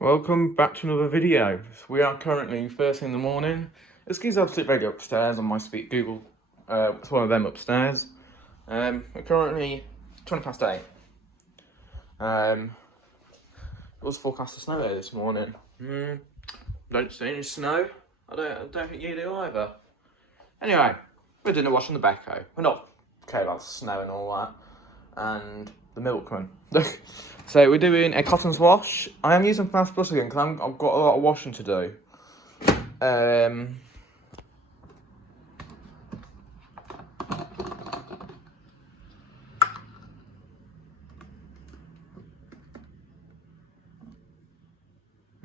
Welcome back to another video. We are currently first thing in the morning. Excuse the absolute radio upstairs on my speak Google. It's one of them upstairs. We're currently 20 past 8. It was forecast to snow here this morning. Don't see any snow. I don't think you do either. Anyway, we're doing a wash on the Beko. We're not okay about snow and all that. And the milkman. So we're doing a cottons wash. I am using Fast Plus again because I've got a lot of washing to do. Not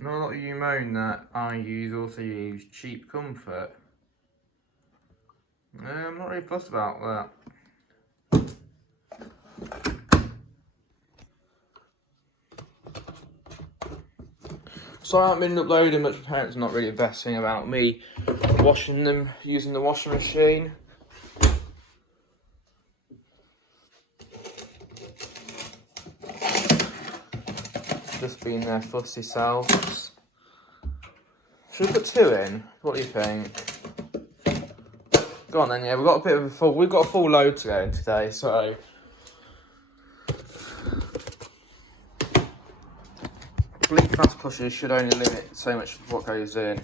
a lot of you moan that I also use Cheap Comfort. I'm not really fussed about that. So I haven't been uploading much. My parents are not really the best thing about me washing them using the washing machine. Just being their fussy selves. Should we put 2 in? What do you think? Go on then, yeah, we've got a full load to go in today, so Bleak Fast Pushes should only limit so much of what goes in.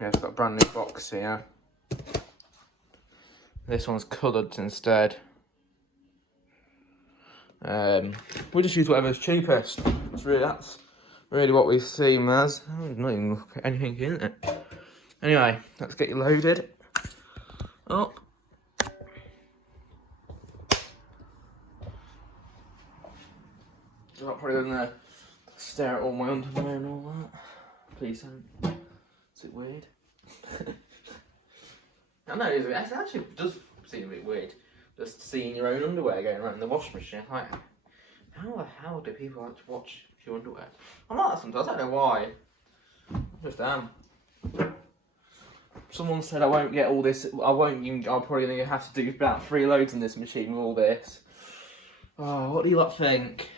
Yeah, it's got a brand new box here. This one's coloured instead. We just use whatever's cheapest. That's really what we've seen as. There's not even anything in it. Anyway, let's get you loaded up. I'm probably gonna stare at all my underwear and all that. Please don't. Is it weird? I know it actually does seem a bit weird. Just seeing your own underwear going around the washing machine. Like, how the hell do people like to watch your underwear? I'm like that sometimes. I don't know why. I just am. Someone said I won't get all this. I'll probably only have to do about 3 loads in this machine with all this. Oh, what do you lot think?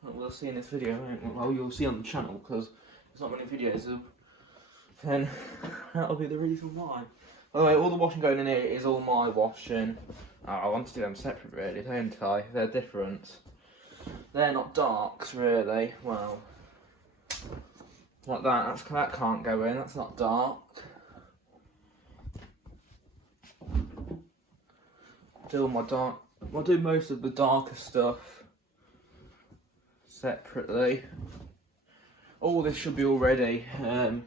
Well, we'll see in this video, won't we? Well, you'll see on the channel because there's not many videos of. Then that'll be the reason why. By the way, all the washing going in here is all my washing. I want to do them separate, really, don't I? They're different. They're not darks, really. Well, like that. That can't go in. That's not dark. I'll do most of the darker stuff separately. All this should be all ready. I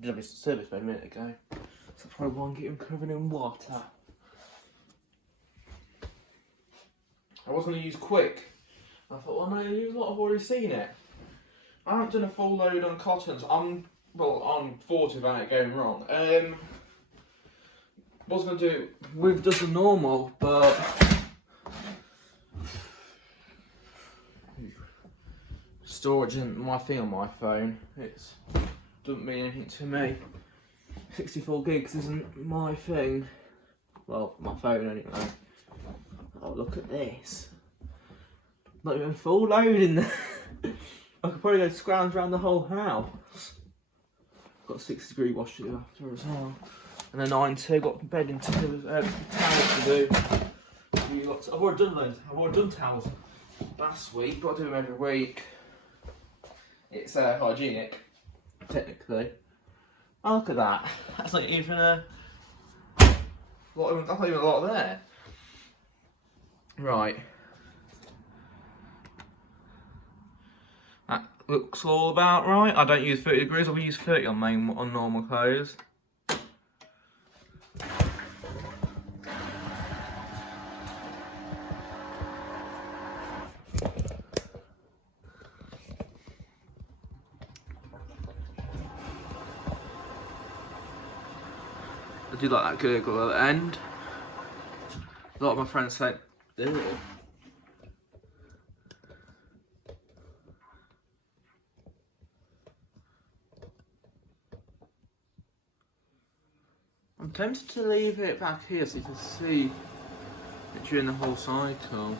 did have this service made a minute ago. So that's probably why I'm getting covered in water. I was going to use quick. I thought, well, no, I've already seen it. I haven't done a full load on cottons. I'm 40 without it going wrong. Was going to do with just a normal, but storage isn't my thing on my phone. It doesn't mean anything to me. 64 gigs isn't my thing. Well, my phone anyway. Oh, look at this. Not even full load in there. I could probably go scrounge around the whole house. Got a 6-degree wash to do after as well. And a 90, got bedding to do, towels to do. I've already done those. I've already done towels last week. Got to do them every week. It's hygienic, technically. Oh, look at that. That's not even a lot. That's not even a lot there. Right. That looks all about right. I don't use 30 degrees. I use 30 on normal clothes. I do like that gurgle at the end. A lot of my friends say, ew. I'm tempted to leave it back here so you can see it during the whole cycle.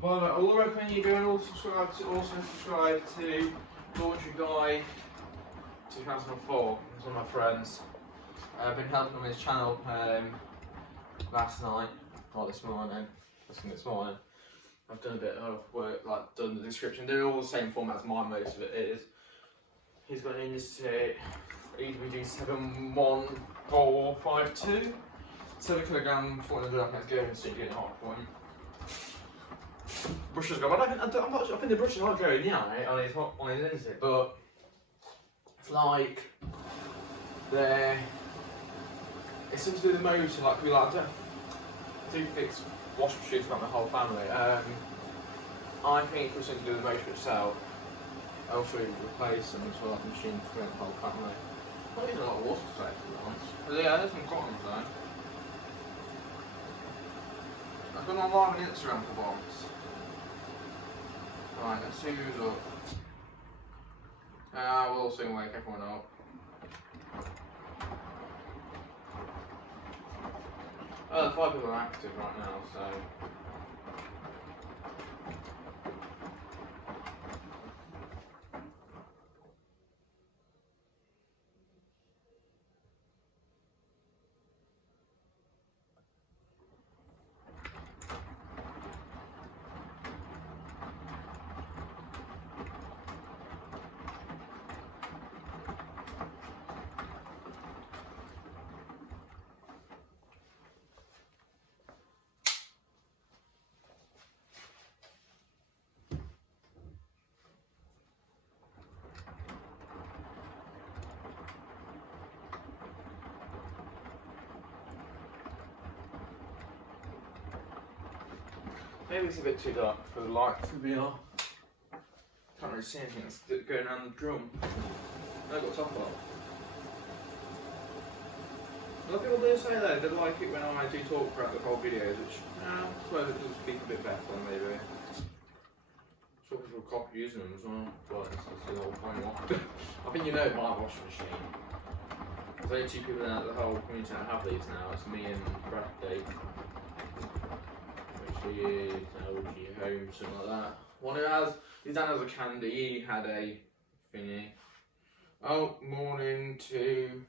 But I will recommend you go and also subscribe to Laundry Guy 2004. He's one of my friends. I've been helping him with his channel last night, or this morning. This morning. I've done a bit of work, like done the description. They're all the same format as mine, most of it is. He's got an Industry EWG71452. 7 kilogram, 400 grams, that's going so you're getting hot point. Brushes go, I think the brushes are going, yeah, on his Industry, but it's like it's something to do with the motor, like we like I do fix wash machines for my whole family. I think it's something to do with the motor itself. I also replace them as well, like machines for the whole family. Not even a lot of water today, to be honest. But yeah, there's some cottons though. I've gone online on Instagram for once. Right, let's see who's up. We'll soon wake everyone up. Oh, the 5 people are active right now, so. Maybe it's a bit too dark for the light to be on. Can't really see anything that's going around the drum. No, I've got top off. A lot of people do say though, they like it when I do talk throughout the whole videos, which I suppose it does speak a bit better maybe. Some people copy using them as well, but that's the whole point. I think you know my washing machine. There's only 2 people in the whole community that have these now, it's me and Bradley. Which is LG Home, something like that. One who has, his dad has a Candy, he had a thingy. Oh, morning to,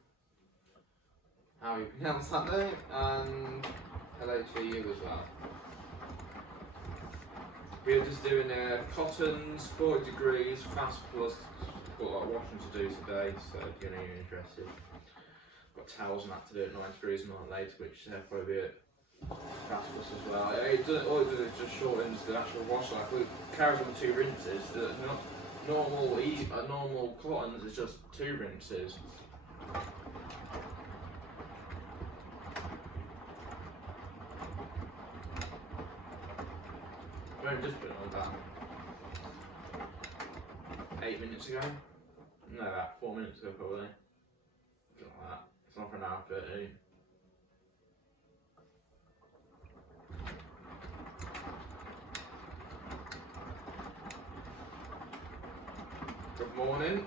how you pronounce that name, and hello to you as well. We're just doing cottons, 40 degrees, fast plus, got a lot of washing to do today, so if you're interested. Got towels and that to do at 9 degrees and not later, which is probably a bit fast plus as well. All it does is just shortens the actual wash cycle. It carries on 2 rinses. Normal cottons is just 2 rinses. I've only just been on that 8 minutes ago. No, about 4 minutes ago probably. Something like that. It's on for an hour 13. Good morning.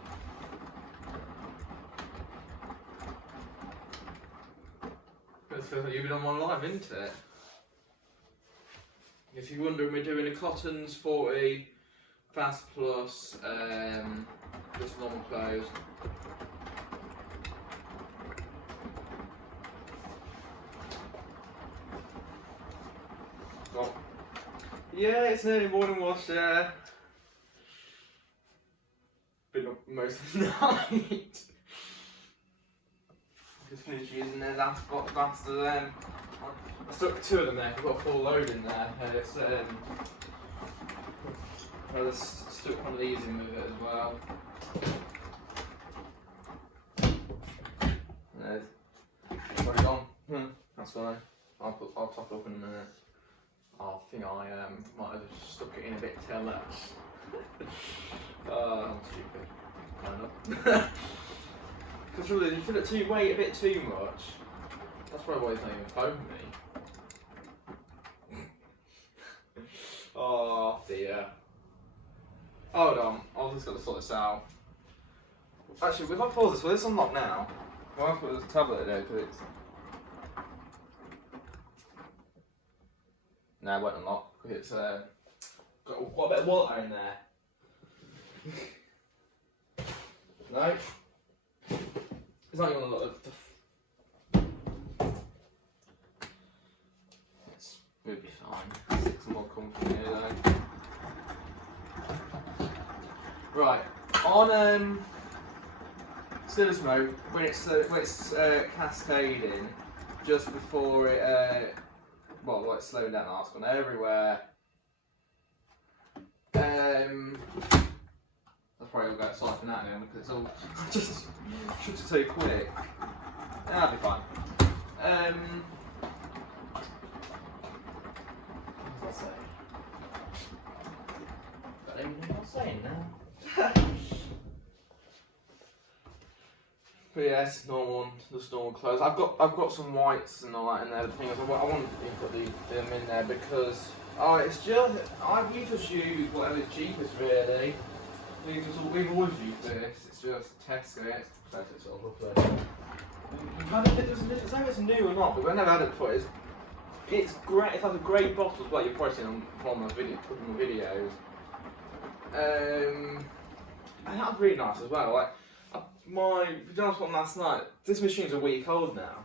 It feels like you've been on one live, isn't it? If you're wondering, we're doing a cottons 40 fast plus just normal clothes. Well, yeah, it's an early morning wash. Been up most of the night. Just finished using their last of them. I stuck 2 of them there, I've got a full load in there. It's, I just stuck one of these in with it as well. There's already gone. That's fine. I'll top it up in a minute. I think I might have stuck it in a bit too much. I'm stupid. Kind of. Because really, if you fill it a bit too much, that's probably why he's not even phoned me. Oh dear. Hold on, I've just got to sort this out. Actually, if I pause this, will this unlock now? I'll have to put this tablet in there because it's. No, it won't unlock because it's got quite a bit of water in there. No? It's not even a lot of... We'll be fine. Stick some more comfort here though. Right, on still smoke, when it's cascading, just before it, well, like slowing down, that's gone everywhere. That's probably all got siphon out now because it's all just shoots it so quick. That'll be fine. What was I saying? I don't even know what I'm saying now. But yeah, it's normal, just normal clothes. I've got some whites and all that in there. The thing is, I wanted to put them in there because it's just you just use whatever's cheapest really. We've always used this. It's just Tesco. It's sort of lovely. It's like it's new or not, but we've never had it before. It's great. It has a great bottle as well. You've probably seen on my videos. And that's really nice as well. Like my pyjamas one last night. This machine's a week old now.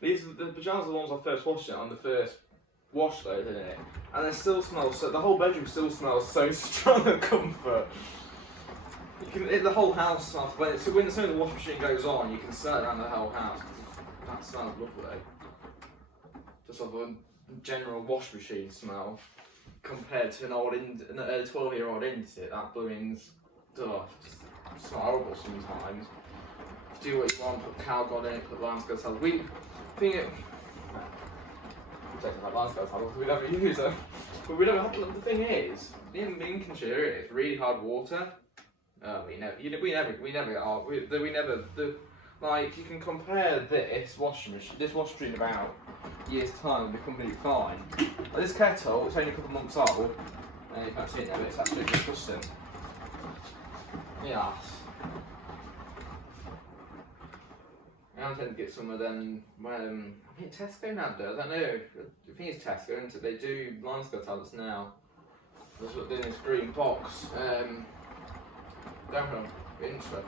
The pyjamas are the ones I first washed it on the first wash load, didn't it? And they still smell so. The whole bedroom still smells so strong of comfort. The whole house smells. So when the washing machine goes on, you can smell it around the whole house. That smells lovely. Just like a general wash machine smell compared to an 12-year-old Intit. That blooming's it's not horrible sometimes. Do what you want, put Calgon in it, put landscape salad. We think it. Taking that landscape salad, we never use it. But we never had. The thing is, in Lincolnshire, it's really hard water. We never. Like you can compare this washing machine in about a year's time and be completely fine. Like this kettle, it's only a couple of months old, and you can't see it now, but it's actually disgusting. Yeah. I tend to get some of them. I think Tesco now does. I don't know. I think it's Tesco, isn't it? They do landscape tablets now. That's what they're in this green box. Don't know. Interesting.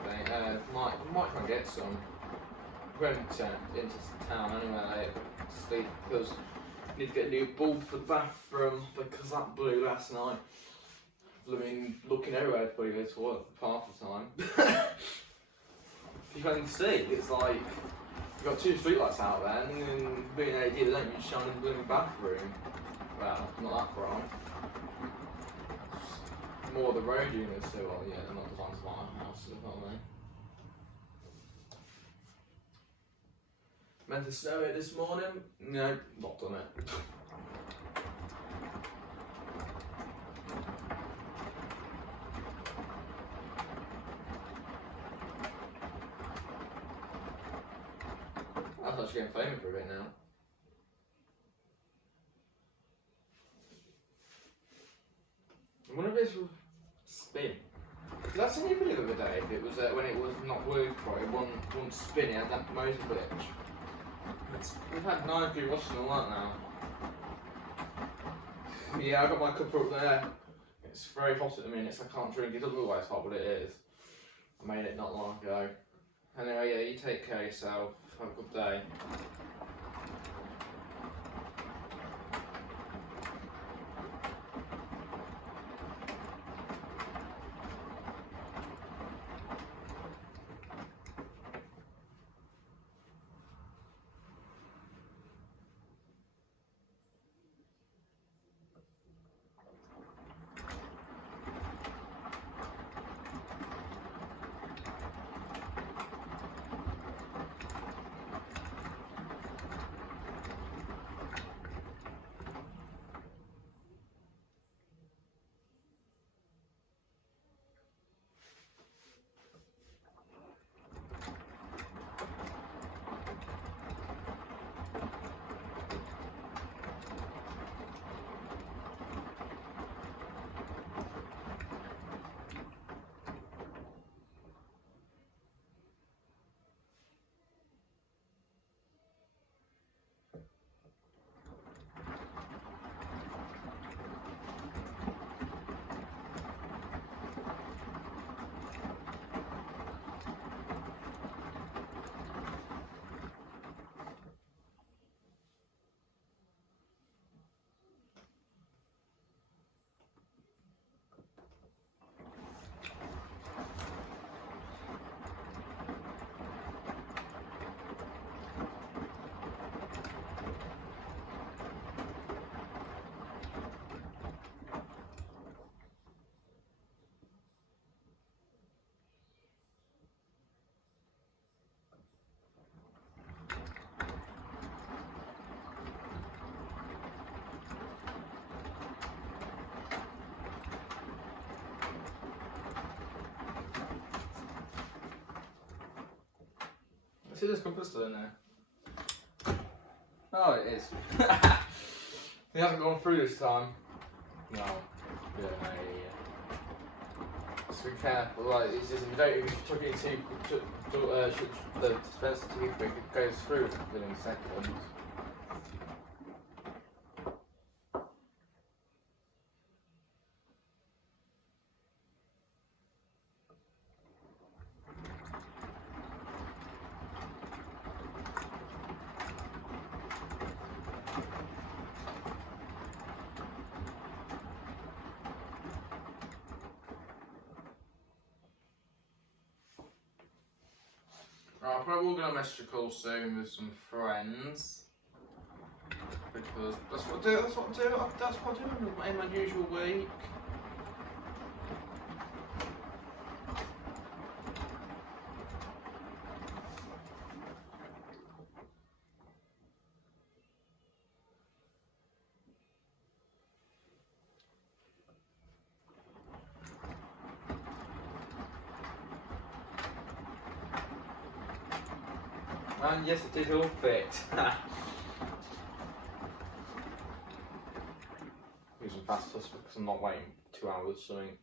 Might try and get some. Went into town anyway to sleep because I need to get a new bulb for the bathroom because that blew last night. Blooming looking everywhere to put it to work half the time. You can see, it's like you've got two streetlights out there, and then being an idea they don't even shine in the blooming bathroom. Well, not that bright. More the road units too. Well, yeah, they're not designed to my house, aren't they? Meant to snow it this morning? No, not done it. That's actually getting famous for a bit now. I wonder if this will spin. Did I send you a video the other day? If it was when it was not working right, it won't spin. It had that motor glitch. We've had 9 people watching all that now. Yeah, I got my cup up there. It's very hot at the minute, so I can't drink. It doesn't look like it's hot, but it is. I made it not long ago. Anyway, yeah, you take care of yourself. Have a good day. See, there's comfort still in there. Oh, it is. He hasn't gone through this time. No. Yeah, no, yeah. Just be careful, like, it's just, if you took it the dispenser too quick, it goes through within seconds. Right, I'm probably going to message a call soon with some friends. Because that's what I do in my usual week. And yes, it did all fit. Using fast plus because I'm not waiting 2 hours or something.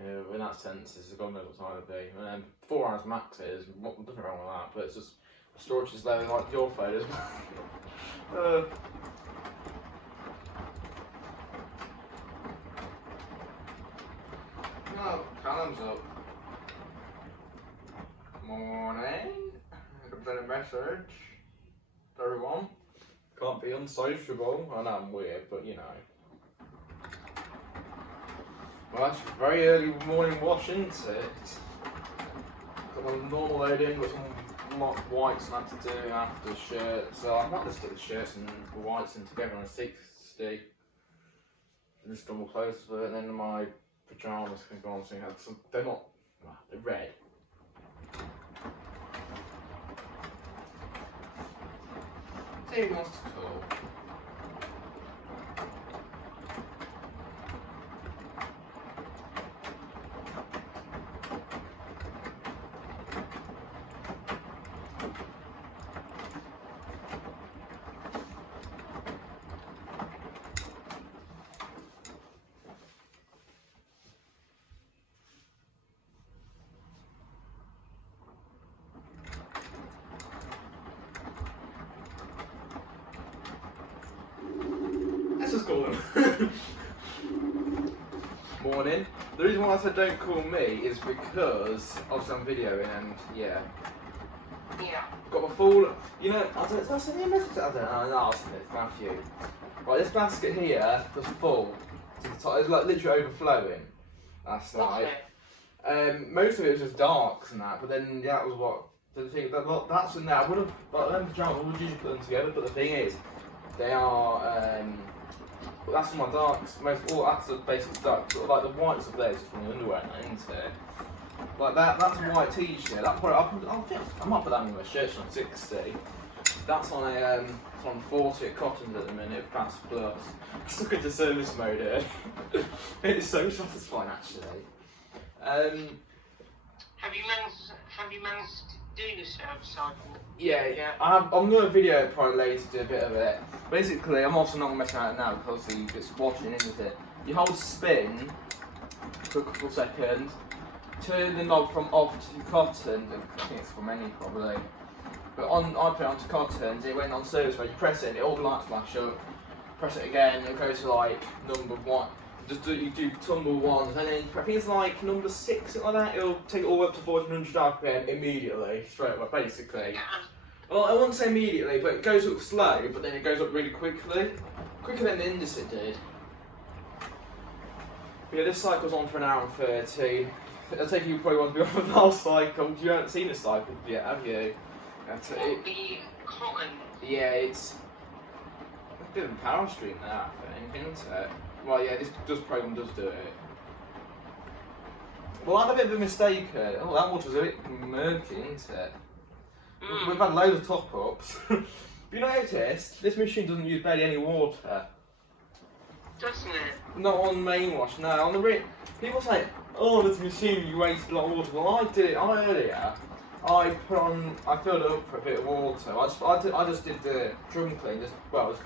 In that sense, it's God knows what time it'll be. And then 4 hours max is, nothing wrong with that, but it's just storage is low like your phone is. No, Callum's up. Morning. Comes in a message. Everyone. Can't be unsociable. I know I'm weird, but you know. Well, that's a very early morning wash, isn't it? Got my normal loading, got some whites and I had to do after the shirt. So I might just get the shirts and the whites in together on a 60. And just normal clothes for it, and then my pyjamas can go on something else. They're not, they're red. See who wants to call. Let's just call him. Morning. The reason why I said don't call me is because obviously I'm videoing and yeah. Got my full, you know, I don't know, send me a message, I don't know, no, I'll send it, it's Matthew. Right, this basket here was full to the top, it was like literally overflowing last night. Most of it was just darks and that, but then yeah, that was what, the thing, that's in there, I would have, like, them pyjamas, I would usually put them together, but the thing is, they are, that's my darks, that's the basic dark, sort of like the whites of theirs is from the underwear, isn't it? Like that's a white t-shirt. That I might put that in my shirt on 60. That's on a it's on 40 at Cotton's at the minute, fast plus. Stuck into service mode here. It's so satisfying actually. Have you managed to do the service cycle? Yeah. I'm going to video it probably later to do a bit of it. Basically, I'm also not going to mess around now because obviously it's washing, isn't it? You hold spin for a couple of seconds. Turn the knob from off to cotton, I think it's from any probably. But I put it onto cottons, it went on service mode, you press it and all the lights flash up. Press it again, it goes to like number 1. You do tumble ones, and then I think it's like number 6, something like that, it'll take it all the way up to 1400 RPM immediately, straight away, basically. Well, I wouldn't say immediately, but it goes up slow, but then it goes up really quickly. Quicker than the Indus did. But yeah, this cycle's on for an hour and 30. I take you probably want to be on the whole cycle. You haven't seen the cycle yet, have you? The cotton? Yeah, it's a bit of a power stream there, I think, isn't it? Well, yeah, this program does do it. Well, I had a bit of a mistake here. Oh, that water's a bit murky, isn't it? We've had loads of top-ups. Have you noticed? This machine doesn't use barely any water. Doesn't it? Not on main wash, no. On the people say, oh, this machine, you wasted a lot of water. Well, I did it earlier, I filled it up for a bit of water. I just did the drum clean.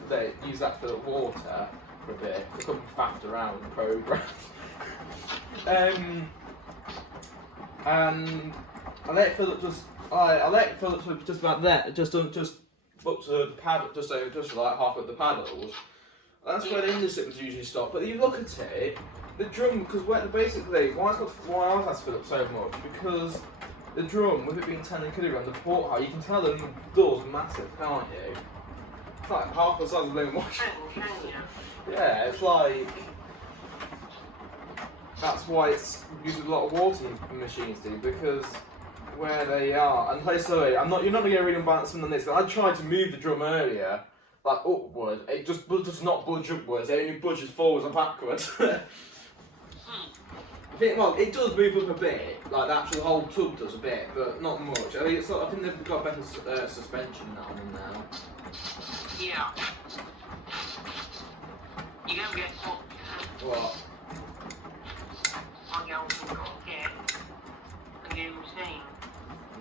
They use that for the water for a bit. I couldn't faff around the program. And I let it fill up I let it fill up to just about there, just up to the paddle, just like half of the paddles. That's where the indicip usually stop. But you look at it, the drum, because basically why I has to fill up so much, because the drum, with it being 10 kilograms, the port height, you can tell the door's massive, can't you? It's like half the size of the limb wash. Yeah, it's like. That's why it's used a lot of water machines do, because where they are, and play slowly. You're not going to get really balanced on this. I tried to move the drum earlier, like upward. It just does not budge upwards. It only budges forwards and backwards. I think, well, it does move up a bit. Like the actual whole tub does a bit, but not much. I think I think they've got better suspension on them now. Yeah. You're gonna get hot. What?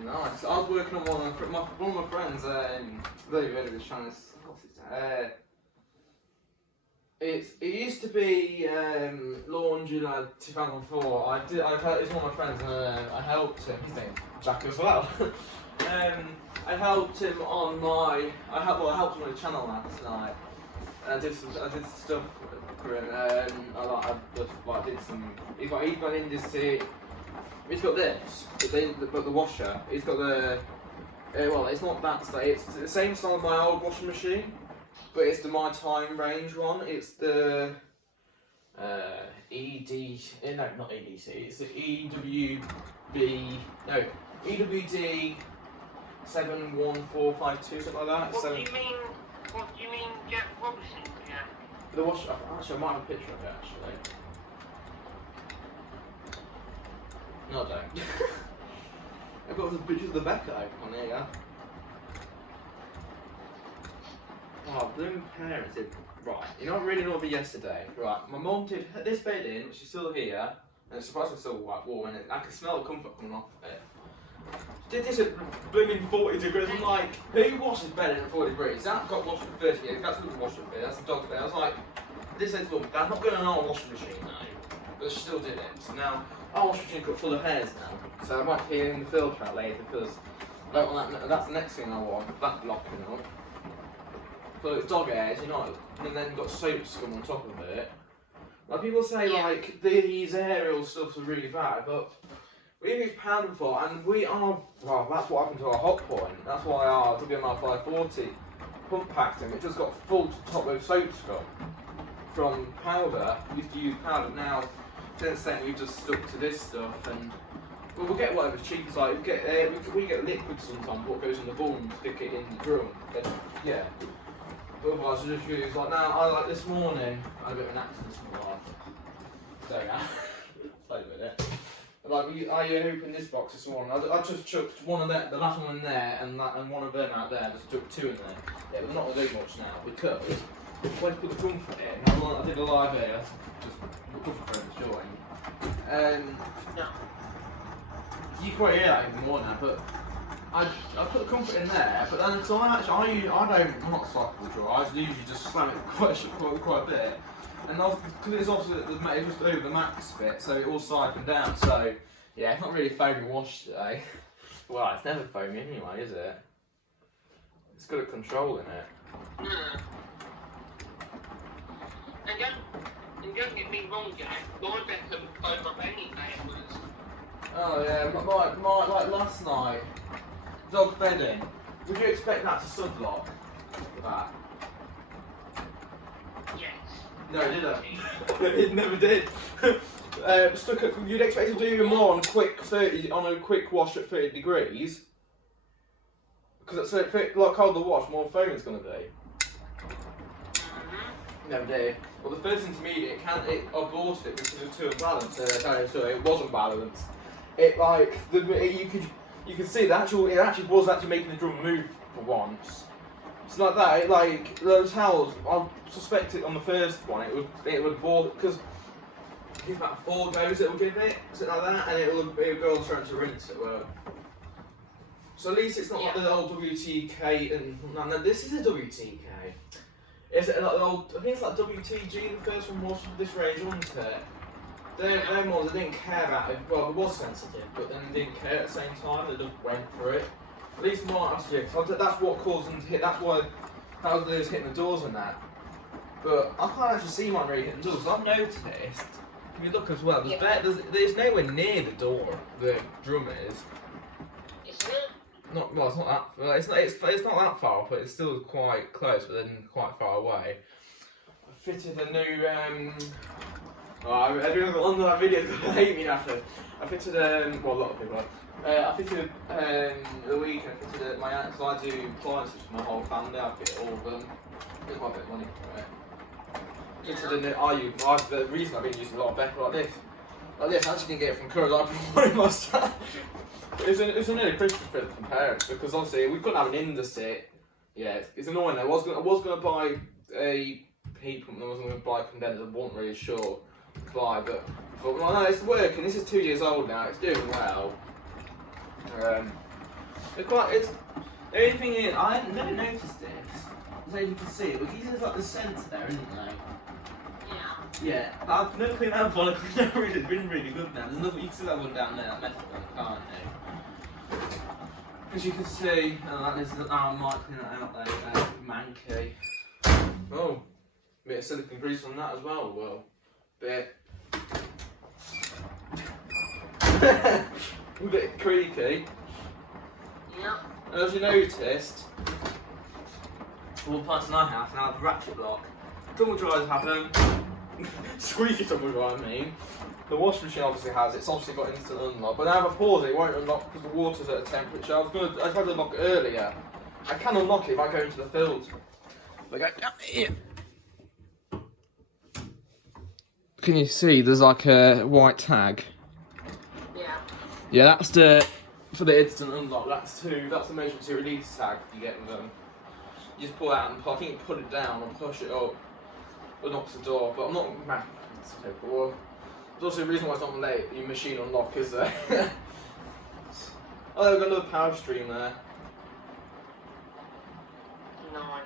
Nice. I was working on one of my friends. They've heard of this channel. What's it? It used to be launched in 2004. It's one of my friends, and I helped him. His name's Jack as well. I helped him on my. I helped him on the channel last night. And I did stuff for him. I did some. He's got industry. He's got this, but the washer. He's got the. Well, it's not that style. It's the same style as my old washing machine, but it's the my time range one. It's the ED. No, not EDC. It's the EWB. No, EWD 71452, something like that. What do you mean, Jack Robinson? Yeah. The washer. Actually, I might have a picture of it. Actually. No, I don't. I've got some pictures of the Beko on here, yeah. Oh, blooming parents did. Right, you know what really annoyed me yesterday? Right, my mum did this bed in, which is still here, and it's surprisingly still quite warm, and I can smell the comfort coming off of it. She did this at blooming 40 degrees. I'm like, who washes bed at 40 degrees? That got washed for 30 years, that's not the washing bed, that's the dog's bed. I was like, this is look, I'm not going on a washing machine now. But she still did it. So now our washing machine got full of hairs now. So I might be in the filter out later because I don't want that. That's the next thing I want. That blocking up. So it's dog hairs, you know, and then got soap scum on top of it. Like people say, like these aerial stuffs are really bad, but we use powder before, and we are. Well, that's what happened to our hot point. That's why our WMR 540 pump packed him. It just got full to top with soap scum from powder. We used to use powder now. Since then, we've just stuck to this stuff, and well, we'll get whatever's cheap. Like we get liquid sometimes. What goes in the bowl and stick it in the drum. And, yeah. But otherwise, we just use like now. This morning. I got an accident this morning. So yeah, play with it. I opened this box this morning. I just chucked one of them, the last one in there, and one of them out there. Just took two in there. Yeah, but not doing much now because when I put the comfort in, I did a live here. Just comfort for him join. No. You can probably hear that even more now, but I put the comfort in there. But then so I'm not a cycle drawer. I usually just slam it quite a bit. And because it's also it was over the max bit, so it all siphoned down. So yeah, it's not really foamy wash today. Well, it's never foamy anyway, is it? It's good at controlling it. No. And don't get me wrong, Jack. My Beko would close up any day. Oh yeah, my like last night, dog bedding. Would you expect that to sublock that? Yes. No, it didn't. It never did. You'd expect it to do even more on a quick wash at 30 degrees. Because it's like colder wash, more foam it's going to be. Never did. Well, the first intermediate, it aborted it because it was too unbalanced. So it wasn't balanced. You could see it actually was making the drum move for once. It's like that. Those towels. I suspect it on the first one. It would bore because give about 4 goes. It will give it. Is it like that? And it will go on trying to rinse it. Well, So at least it's not like the old WTK and no, this is a WTK. Is it like the old? I think it's like WTG. The first one was this range, wasn't it? Them ones they didn't care about it. Well, it was sensitive, but then they didn't care at the same time. They just went for it. At least mine, that's what caused them to hit. That's why that was those hitting the doors and that. But I can't actually see mine really hitting the doors. I've noticed. If you look as well, there's nowhere near the door. The drum is. Isn't it? Not well. It's not that. Well, it's not that far off, but it's still quite close, but then quite far away. I fitted a new. Everyone on that video is gonna hate me after. I fitted well, a lot of people. I fitted the weekend. I fitted my aunt, because I do appliances for my whole family. I fit all of them. Get quite a bit of money for it. Fitted a new. The reason I've been using a lot of Beko like this. I actually didn't get it from Currys. I've been buying it myself. It was a nearly Christmas present from parents because obviously we couldn't have an in-the-sit. Yeah, it's annoying. I was gonna buy a heat pump. I wasn't gonna buy a condenser. I wasn't really sure to buy, but well, no, it's working. This is 2 years old now. It's doing well. The only thing is, I hadn't never noticed this. So you can see it. But these are like the sensor there, isn't they? Yeah, I've never cleaned that one. It's been really good now. There's nothing, you can see that one down there, that metal one, can't you? As you can see, I might clean that out there, manky. Oh, a bit of silicone grease on that as well, bit. A bit creaky. Yeah. And as you noticed, all the parts in our house now have a ratchet block. Tumble dryers have them. Squeaky tumble dryer, I mean. The washing machine obviously has it. It's obviously got instant unlock. But now if I pause it, it won't unlock because the water's at a temperature. I tried to unlock it earlier. I can unlock it if I go into the field. Like here. Can you see? There's like a white tag. Yeah. Yeah, that's for the instant unlock. That's the emergency release tag you get with them. You just pull it out and I think you put it down and push it up. Unlocks the door, but I'm not mad. There's also a reason why it's not going to let your machine unlock, is there? Oh, we've got another power stream there. Nice.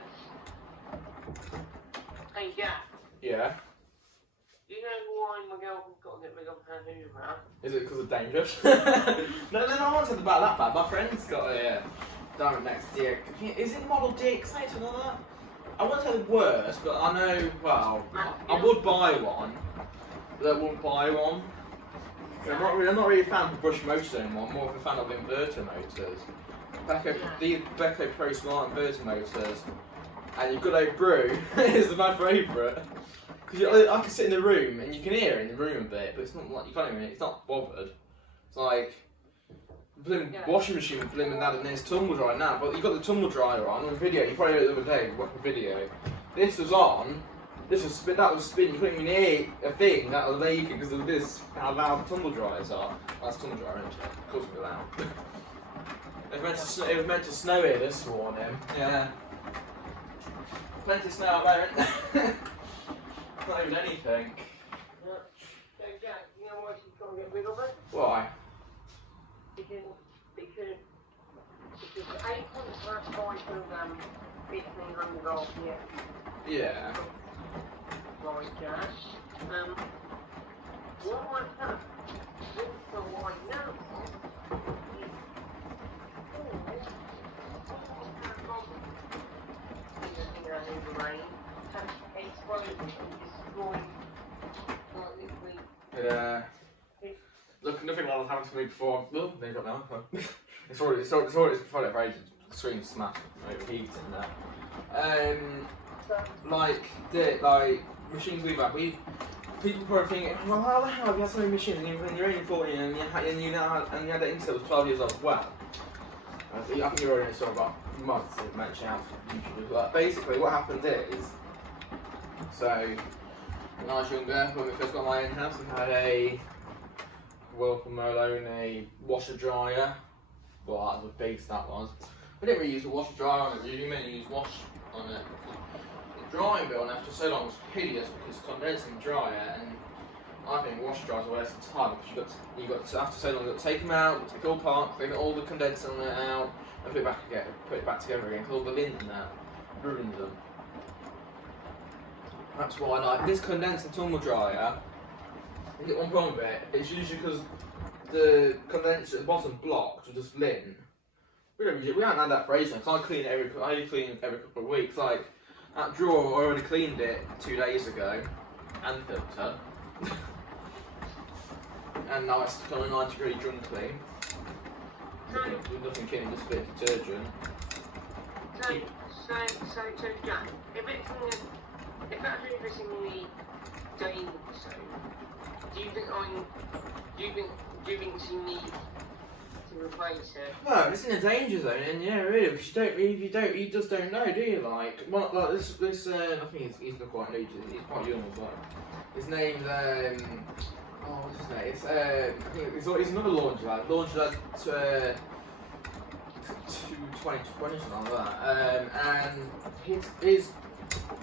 Hey, Jack. Yeah. Do you know why my girlfriend's got to get rid of her Hoover? Is it because of dangerous? No, I haven't said about that bad. My friend's got a Diamond Next DX. Is it model DX8 or something like that? I won't say the worst, but I know, well, I would buy one, but I wouldn't buy one. I'm not really a fan of brush motors anymore, I'm more of a fan of inverter motors. These Beko Pro Smart inverter motors, and your good old brew is my favourite. Because I can sit in the room and you can hear it in the room a bit, but it's not like, you can't even, it's not bothered. It's like, washing machine blimmin' that and there's tumble dryer now, but you've got the tumble dryer on the video, you probably heard it the other day, watch the video. This was on, that was spinning, you couldn't even hear a thing that was leaking because of this, how loud tumble dryers are. That's tumble dryer, isn't it? Of course it'll be loud. It was meant to snow here this morning, yeah. Plenty of snow out there, isn't there? Not even anything. So, Jack, you know why she's got to get rid of it? Why? Because the 8.5 program 1500 RPM. Yeah. Right, Jack. What I have also right now Yeah. Look, nothing like that's happened to me before. Well, they got now. It's already before that for ages. The screen smashed, overheated and that. Like machines we've had, people probably think, well, how the hell have you had so many machines and you're only 14 and you had that install was 12 years old as well. I think you're already sort of about months to mention out on YouTube. But basically, what happened is, so when I was younger, when we first got my own house, we had a Whirlpool Maloney washer dryer. Well, that was a beast, that was. We didn't really use a washer dryer on it, we mainly used wash on it. The drying bit on after so long was hideous because it's condensing dryer, and I think wash dryers are a waste of time because after so long, you've got to take them out, take it all apart, take all the condenser on it out, and put it back together again. Because all the lint and that ruins them. That's why I like this condenser tumble dryer. I get one problem with it. It's usually because the condenser at the bottom blocked with just lint. We haven't had that for ages. I clean it every couple of weeks. Like that drawer, I already cleaned it 2 days ago, and filter. And now it's got a 90-degree drum clean. With nothing in, just a bit of detergent. So Jack, if that's increasingly dangerous, do you think you need to replace it? No, it's in a danger zone, and yeah, really, because you just don't know, do you? Like this, I think he's not quite new. He's quite young as well. His name's what's his name? It's I think he's another launch lad. Launch lad 2020 something like that. And his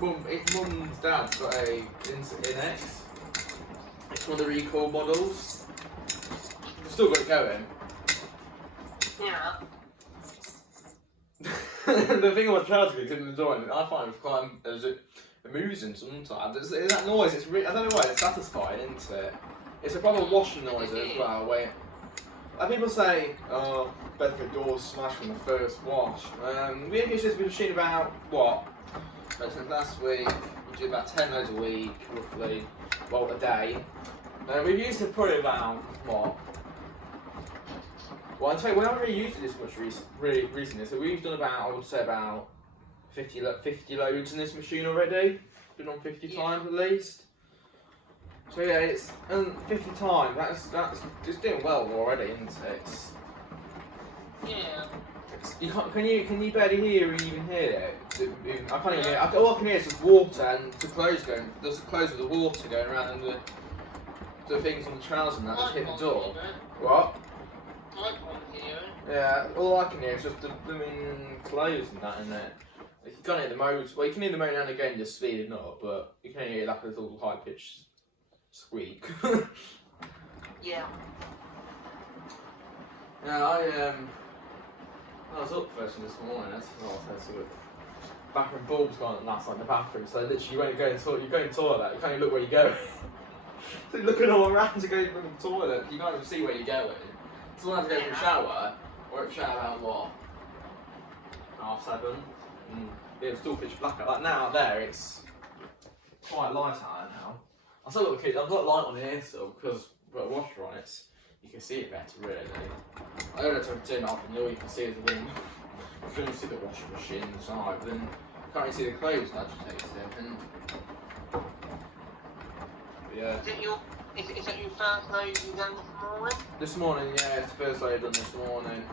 mum's dad's got a NX. It's one of the recall models. We've still got it going. Yeah. The thing about charging is in the door, and I find it quite amusing sometimes. It's that noise. I don't know why. It's satisfying, isn't it? It's a proper washing noise as well. Where like people say, "Oh, bedroom doors smashed from the first wash." We have used this machine about what? Since last week, we do about 10 loads a week, roughly, well a day. We've used it probably about what? Well, I'll tell you, we haven't really used it this much recently. So we've done about, I would say about 50 loads in this machine already. Been on 50 times at least. So yeah, it's 50 times. It's doing well already, isn't it? Yeah. Can you barely hear or even hear it? I can't even hear it. All I can hear is just water and the clothes going. There's the clothes with the water going around and the things on the trousers and that just hit the door. What? I can't hear it. Yeah, all I can hear is just the blooming clothes and that in it. You can't hear the motor. Well, you can hear the motor now and again just speeding up, but you can hear like a little high pitched squeak. Yeah. Yeah, I was up first thing this morning. That's what bathroom bulb's gone last night in the bathroom, so literally you won't go in the toilet. You go in the toilet, you can't even look where you're going. So you're looking all around to go to the toilet. You can't even see where you're going. So I have to go for a shower, or a shower about what? 7:30. It's still pitch black out. Like now, there it's quite light out now. I've still got the kids. I've got light on here still because we've got a washer on it. You can see it better, really. I don't know if I turn it off and all you can see is the room. You can only see the washing machine inside, but then you can't really see the clothes agitated. And yeah. Is that your first load you done this morning? This morning, yeah, it's the first load I've done this morning.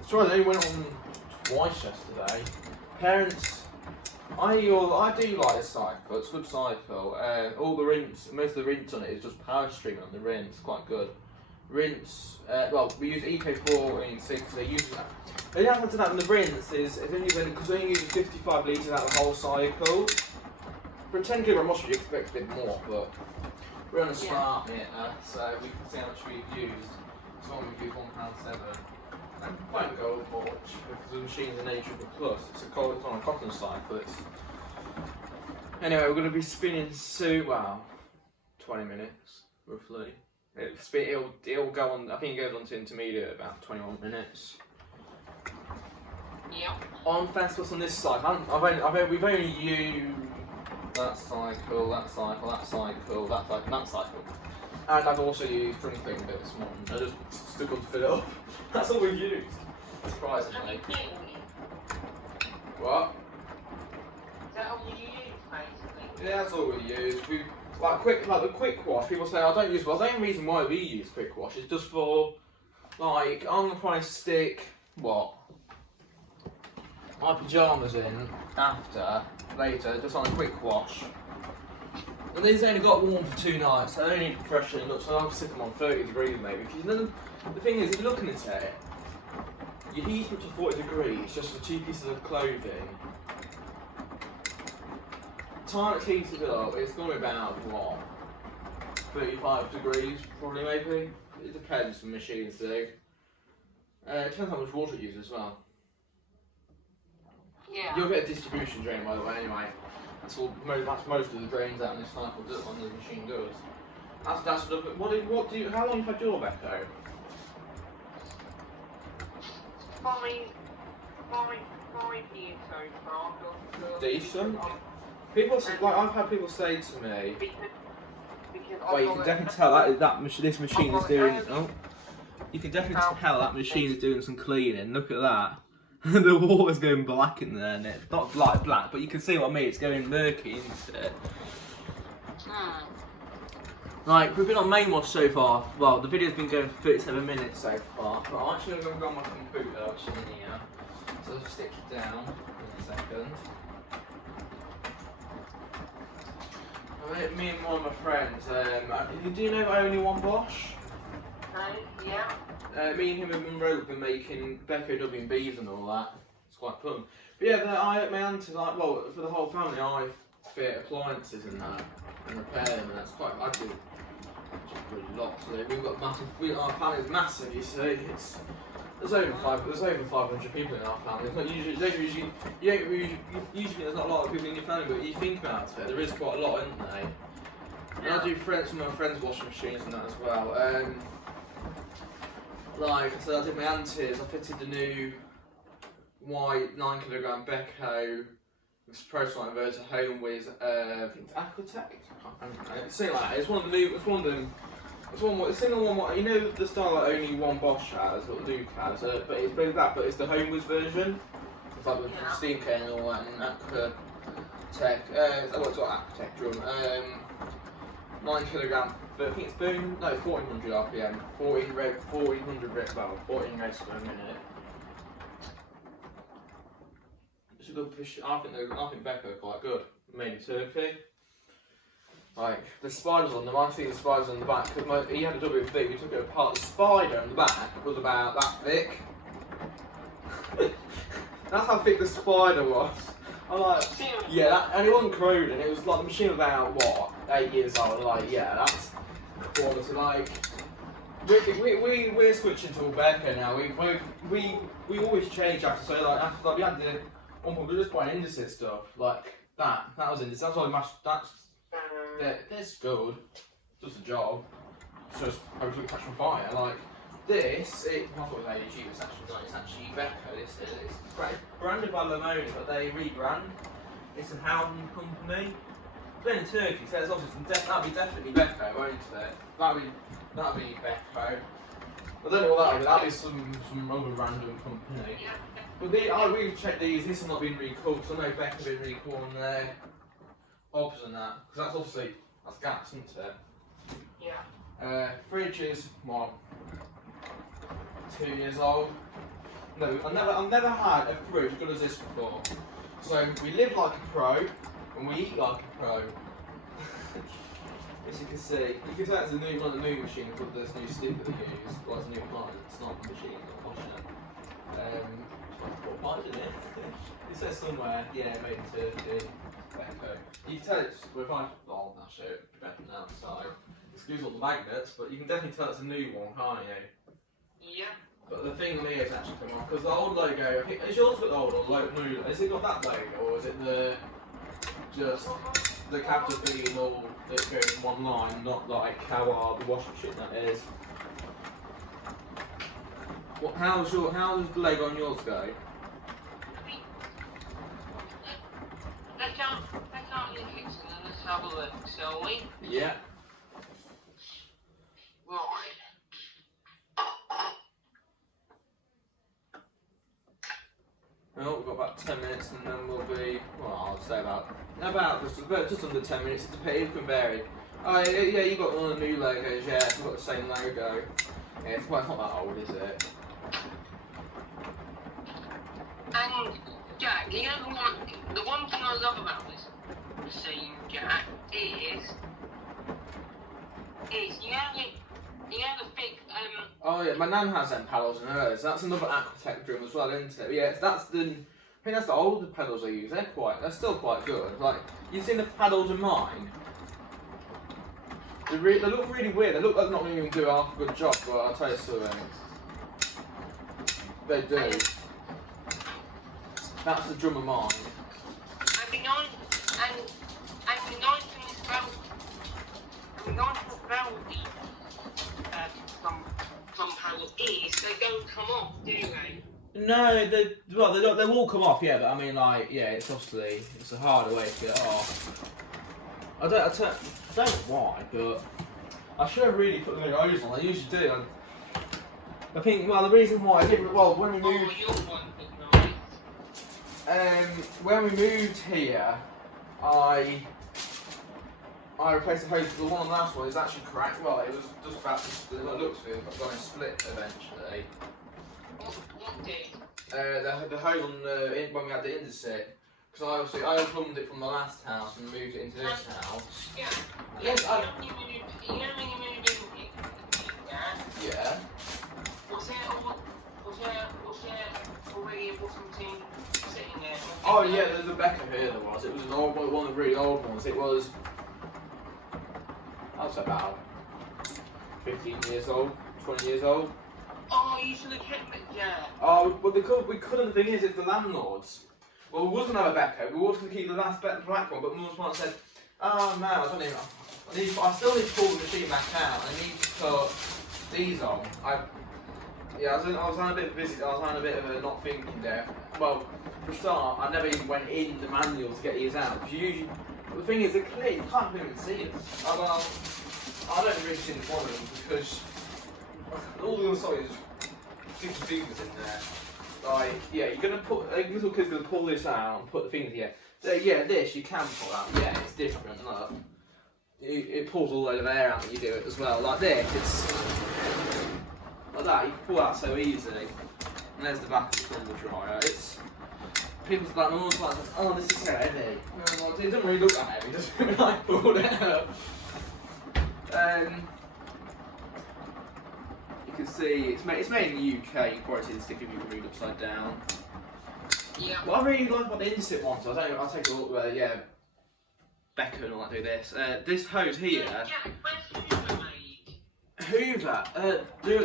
It's true, I only went on twice yesterday. Parents, I do like this cycle. It's a good cycle. All the rinse, most of the rinse on it is just power streaming on the rinse. Quite good. Rinse. Well, we use EK4 They use that. The happens to that in the rinse is only because we only use 55 litres out of the whole cycle. For a 10 kilogram washer, you expect a bit more, but we're on a smart meter, so we can see how much we've used. This one we've used £1.7. And won't go much because the machine's an A+++. It's on a cotton cycle. Anyway, we're going to be spinning soon. Well, 20 minutes roughly. It'll go on. I think it goes on to intermediate about 21 minutes. Yeah. On festivals on this cycle, we've only used that cycle, that cycle, that cycle, that cycle, and that cycle. And I've also used drum cleaning a bit this morning. I just stuck on to fill it up. That's all we've used. Surprisingly. What? Is that all you use, basically? Yeah, that's all we use. The quick wash. People say I don't use. Well, the only reason why we use quick wash is just for like I'm gonna try and stick my pyjamas in later, just on a quick wash. And these only got warm for 2 nights, so they don't need freshening up, so I'll stick them on 30 degrees maybe. Because the thing is, if you're looking at it, you heat up to 40 degrees just for 2 pieces of clothing. Time it's heated up, it's going to be about what? 35 degrees, probably, maybe. It depends on machines do. It depends how much water it uses as well. Yeah. You'll get a distribution drain, by the way, anyway. That's most of the drains out in this cycle on the machine does. That's how long have you had your Beko? 5 years so far. Decent. People I've had people say to me, because well, you can definitely tell this machine is doing. Oh, you can definitely tell that machine is doing some cleaning. Look at that. The water's going black in there, and it's not black, but you can see what I mean. It's going murky, isn't it? Like, we've been on main wash so far. Well, the video's been going for 37 minutes so far. But I'm actually going to go on my computer, which is in here. So I'll just stick it down in a second. Me and one of my friends, do you know Only One Bosch? Yeah. Me and him and Monroe have been making Beko W&Bs and all that. It's quite fun. But yeah, my auntie, like, well, for the whole family, I fit appliances and that and repair them, and that's quite. I do really lots. So we've got massive. Our family's massive. You see, there's over 500 people in our family. It's not usually there's not a lot of people in your family, but you think about it, there is quite a lot, isn't there? And I do some of my friends' washing machines and that as well. Like I said, I did my auntie's. I fitted the new white 9kg Beko Pro inverter home with I think it's Aquatech. It's something like that. It's one of the new. It's one of them. It's one. You know the style that Only One Bosch has, or Luke has, but it's basically that. But it's the home with version. It's like with steam cane and all that, and Aquatech. What's Aquatech drum? 9kg. But I think it's 1400 RPM, 1400 reps per minute. It's a good push. I think Beko are quite good. Made in Turkey. Like the spiders on them, I see the spiders on the back because he had a WB. We took it apart. The spider on the back was about that thick. That's how thick the spider was. I'm like, yeah, and it wasn't corroding. It was like the machine was about what, 8 years old. Like, yeah, that's quality. Like, we're switching to all Beko now. We always change after. So like we had the we just buying indices stuff like that. That was indices. That's why we mashed. That's good. Does the job. So just hopefully catch on fire. Like this, I thought it was AEG. It's actually Beko. This is it's branded by Lamoni, but they rebrand. It's a Howden company. Then in Turkey, so it's obviously that'd be definitely Beko, won't it? That'd be Beko. I don't know what that'd be some other random company. But we've checked these. This has not been recalled. Because I know Beko have been recalling their hobs and that. Because that's gas, isn't it? Yeah. Fridge is what, 2 years old. No, I've never had a fridge as good as this before. So we live like a pro and we eat like a pro. As you can see, that's one of the new machines with this new sticker they use. Well, it's a new appliance. It's not the machine, it's not washing it. It's like 4 isn't it? It says somewhere, yeah, made in Turkey. Beko. You can tell it's, I'll show it better than outside. Excuse all the magnets, but you can definitely tell it's a new one, can't you? Yeah. But the thing with me has actually come off, because the old logo, is yours got the old or new? Has it got that logo, or is it just the capital B and all that go in one line, not like how the washing machine that is? How does the logo on yours go? Let's out in the kitchen and let's have a look, shall we? Yeah. Right. Well, we've got about 10 minutes and then we'll be, well, I'll say about just under 10 minutes. It can vary. Oh, yeah, you got one of the new logos, yeah, we've got the same logo. Yeah, it's not that old, is it? And Jack, the one thing I love about this machine, Jack, is you know the big Oh yeah, my nan has them paddles and hers. That's another Aquatech drum as well, isn't it? But yeah, I think that's the older pedals I use. They're still quite good. Like, you've seen the paddles in mine? They look really weird. They look like they're not going to even do half a good job, but I'll tell you something. They do. That's the drum of mine. And the nice thing about compound is they don't come off, do they? No, they will come off, yeah, but I mean, like, yeah, it's obviously, it's a harder way to get it off. I don't know why, but I should have really put the hose on. I usually do. I think, well, the reason why I did, well, when we moved, when we moved here, I replaced the hose. The one on the last one is actually cracked. Well, it was just about to split. It looks good, but going to split eventually. What did? The hose on when we had the Indesit, because I unplumbed it from the last house and moved it into this house. Yeah. Yes, You know when you moved in here? Yeah. Was there already a bottom team sitting there? Oh yeah, there's a Beko here. There was. It was an old one of the really old ones. It was. I was about 15 years old, 20 years old. Oh, you should have kept it, yeah. Oh, but we couldn't. The thing is, it's the landlords. Well, we was going to have a Beko. We was going to keep the last black one, but Mum's mum said, "Oh no, I don't even. I still need to pull the machine back out. I need to put these on." I was on a bit busy. I was on a bit of a not thinking there. Well, for a start, I never even went in the manual to get these out. Because usually, the thing is, they're clear. You can't even see them. I don't really see the point of them because all the other side is sticking fingers in there. Like, yeah, you're gonna put little kid's gonna pull this out and put the fingers here. So, yeah, this you can pull out. Yeah, it's different. Look, it pulls a load of air out when you do it as well. Like this, it's like that. You can pull out so easily. And there's the back of the tumble dryer. It's people's like, almost like, oh, this is so heavy. And I'm like, it doesn't really look that heavy. It just really like pulled it out. You can see it's made in the UK. You can probably see the sticker if you can read upside down. Yeah. What I really like about the Indesit ones, I'll take a look where, yeah, Beko and all that do this. This hose here. Yeah, where's Hoover made? Hoover. I know there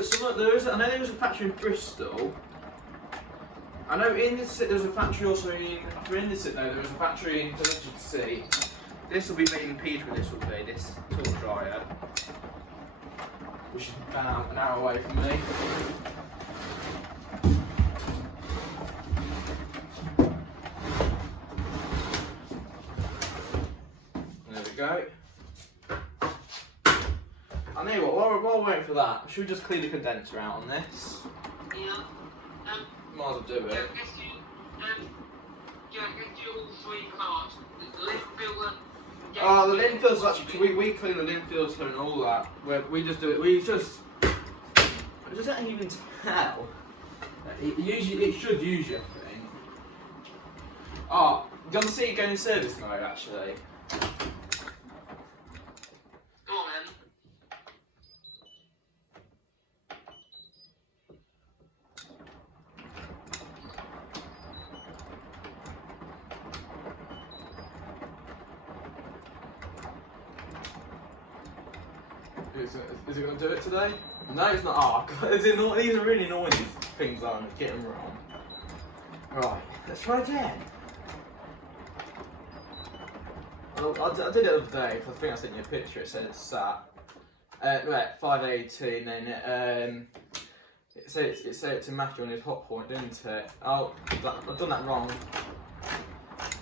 was a factory in Bristol. I know Indesit there's a factory also for Indesit though, there was a factory in Dundee to see. This will be made in Peterborough, this will be, this tool dryer. Which is about an hour away from me. There we go. I know what, while we're waiting for that, should we just clean the condenser out on this? Yeah. Might as well do it. Let's do all three parts. The lint filler. Oh, the lint fills actually, we clean the lint filter and all that. We just do it, I don't even tell. It should usually, I think. Oh, do you want to see it going in service mode actually? Go on then. Is it going to do it today? No, it's not. Oh, God, these are really annoying, these things I'm getting wrong. Right, let's try again. I did it the other day, because I think I sent you a picture, it said it's sat. Right, 518, then it said it to Matthew on his hot point, didn't it? Oh, I've done that wrong.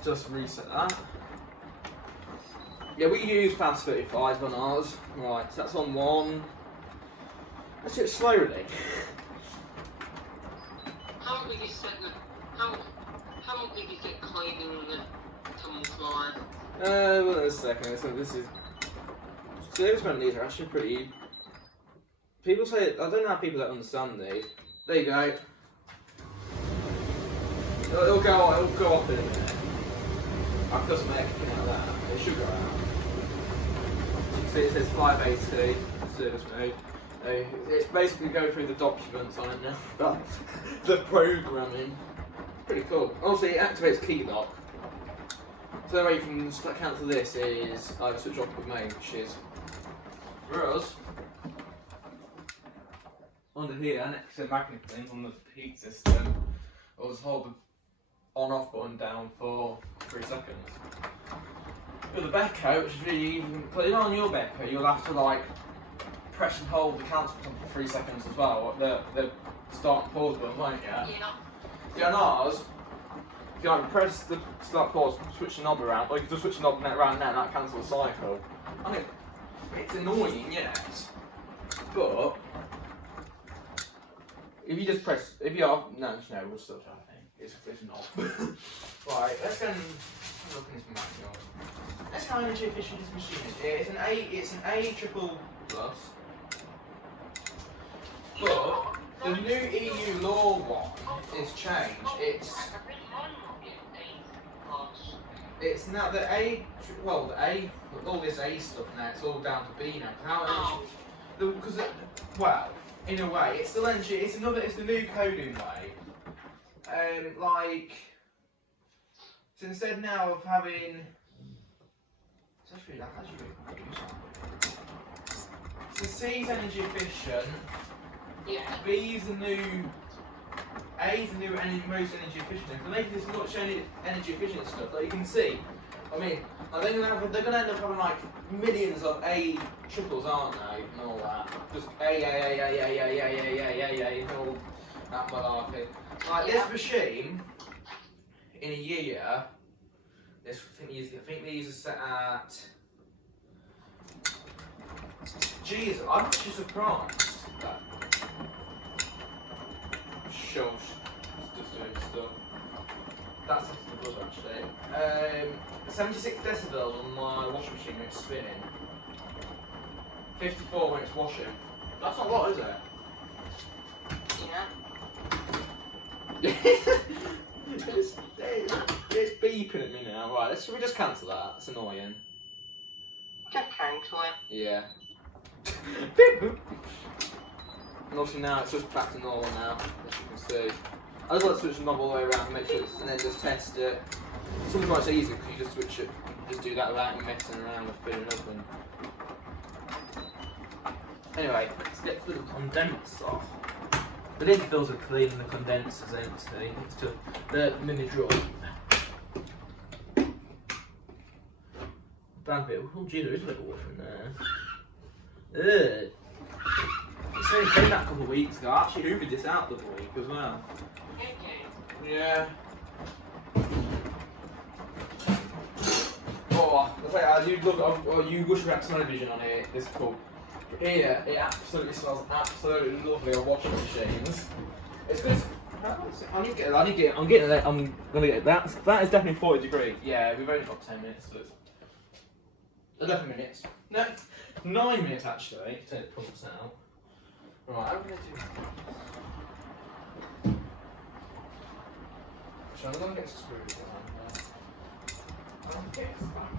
Just reset that. Yeah, we use fast 35s on ours. Right, so that's on one. Let's do it slowly. How big is it? How big is it cleaning the tumble dryer? Well, in a second. So this is. These are actually pretty. People say I don't know how people don't understand these. There you go. It'll go off in a minute. I've got some air kicking out of that. It should go out. See, it says 580 service mode. It's basically going through the documents on it now. But the programming. Pretty cool. Also, it activates key lock. So the way you can cancel this is either switch off with main, which is For us, under here, next to the magnet thing on the heat system, I'll just hold the on-off button down for 3 seconds. With the Beko, which is really easy to clean on your Beko, you'll have to like press and hold the cancel button for 3 seconds as well, the start and pause button, won't you? Yeah. Yeah, on ours, if you like press the start pause, switch the knob around, or you can just switch the knob around now and that cancels the cycle. I mean, it's annoying, yes, but if you just press, if you are, no, we'll still try to think. It's not. Right, let's go and look in this manual. Let's see how energy efficient this machine is. It's an A triple plus. But the new EU law one is changed. It's now the A, well, the A, all this A stuff now, it's all down to B now. How because, well, in a way, it's still energy, it's the new coding way. Like, so instead now of having, that's actually really good. So C's energy efficient, Yeah. B's the new, A's the new most energy efficient. They're making this much energy efficient stuff that you can see. I mean, they're gonna end up having like millions of A triples, aren't they? And all that. Just A, and all that malarkey. Like this machine, in a year, I think these are set at. Jeez, I'm actually surprised that shows just doing stuff. That's the buzz actually. 76 decibels on my washing machine when it's spinning. 54 when it's washing. That's not a lot, is it? Yeah. It's beeping at me now. Right, should we just cancel that? That's annoying. Just cancel it. Yeah. And also now it's just back to normal now, as you can see. I just like to switch the knob all the way around and make sure and then just test it. Sometimes it's easy because you just switch it, just do that without messing around with filling up and. Anyway, let's get through the condenser. The lid fills are clean and the condenser's empty. It's just the mini drawer. Bad bit. Oh gee, there is a bit of water in there. Ugh. It's only cleaned that a couple of weeks ago. I actually hoovered this out the other week as well. Yeah. Oh, you wish we had television on here. This is cool. Here, it absolutely smells absolutely lovely on washing machines. It's good. I'm gonna get that. That is definitely 40 degrees. Yeah, we've only got 10 minutes, so it's 11 minutes. No, 9 minutes actually. To take the pumps out. Right, I'm gonna do. So I'm gonna get screwed on there. I'm getting stuck.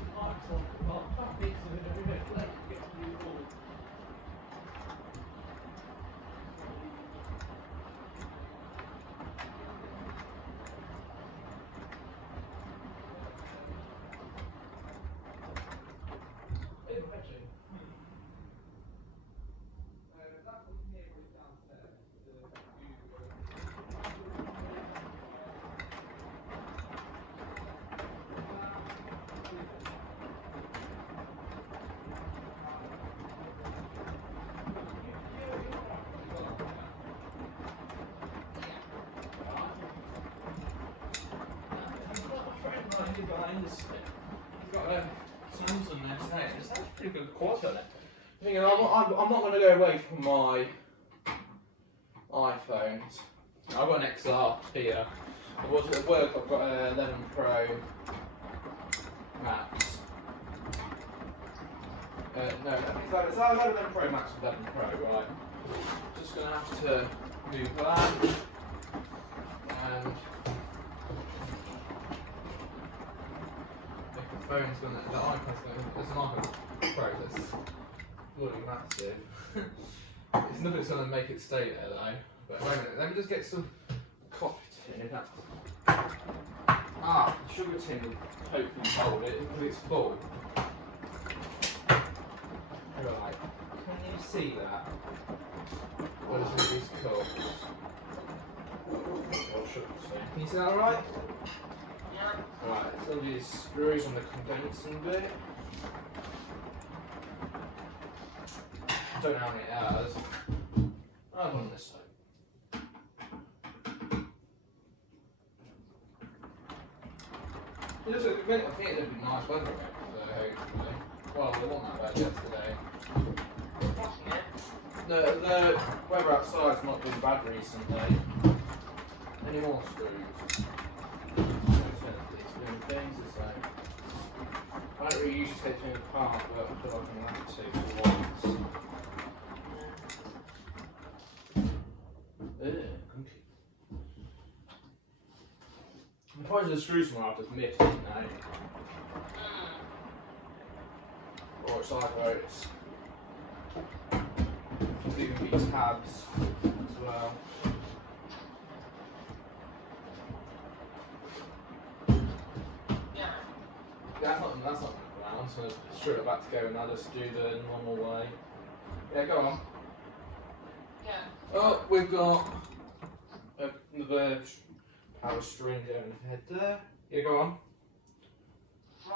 He's got a Samsung there, it's actually pretty good quality on it. I'm not going to go away from my iPhones. I've got an XR here. At work I've got an 11 Pro Max. No, it's either 11 Pro Max or 11 Pro, right? Just going to have to move that. And the iPhone's it's an iPhone Pro that's bloody massive. It's nothing that's going to make it stay there though. But wait a minute, let me just get some coffee tin. The sugar tin will hopefully hold it because it's full. Right. see that? What is with these cups? Can you see that alright? Yeah. Right, so these screws on the condensing bit. I don't know how many it has. I've done this side. I think it'd be nice weather again today, hopefully. Well, we want that bad yesterday. The weather outside's not been bad recently. Any more screws? It's been things the same. I don't really usually take them apart, but I feel like I'm going to have to for once. I'm probably the screws somewhere I've just missed now. Or it's either it's could even be tabs as well. Yeah. That's not going to go around, so straight it back to go and I'll just do the normal way. Yeah, go on. Yeah. Oh, we've got another power string going ahead there. Yeah, go on. No,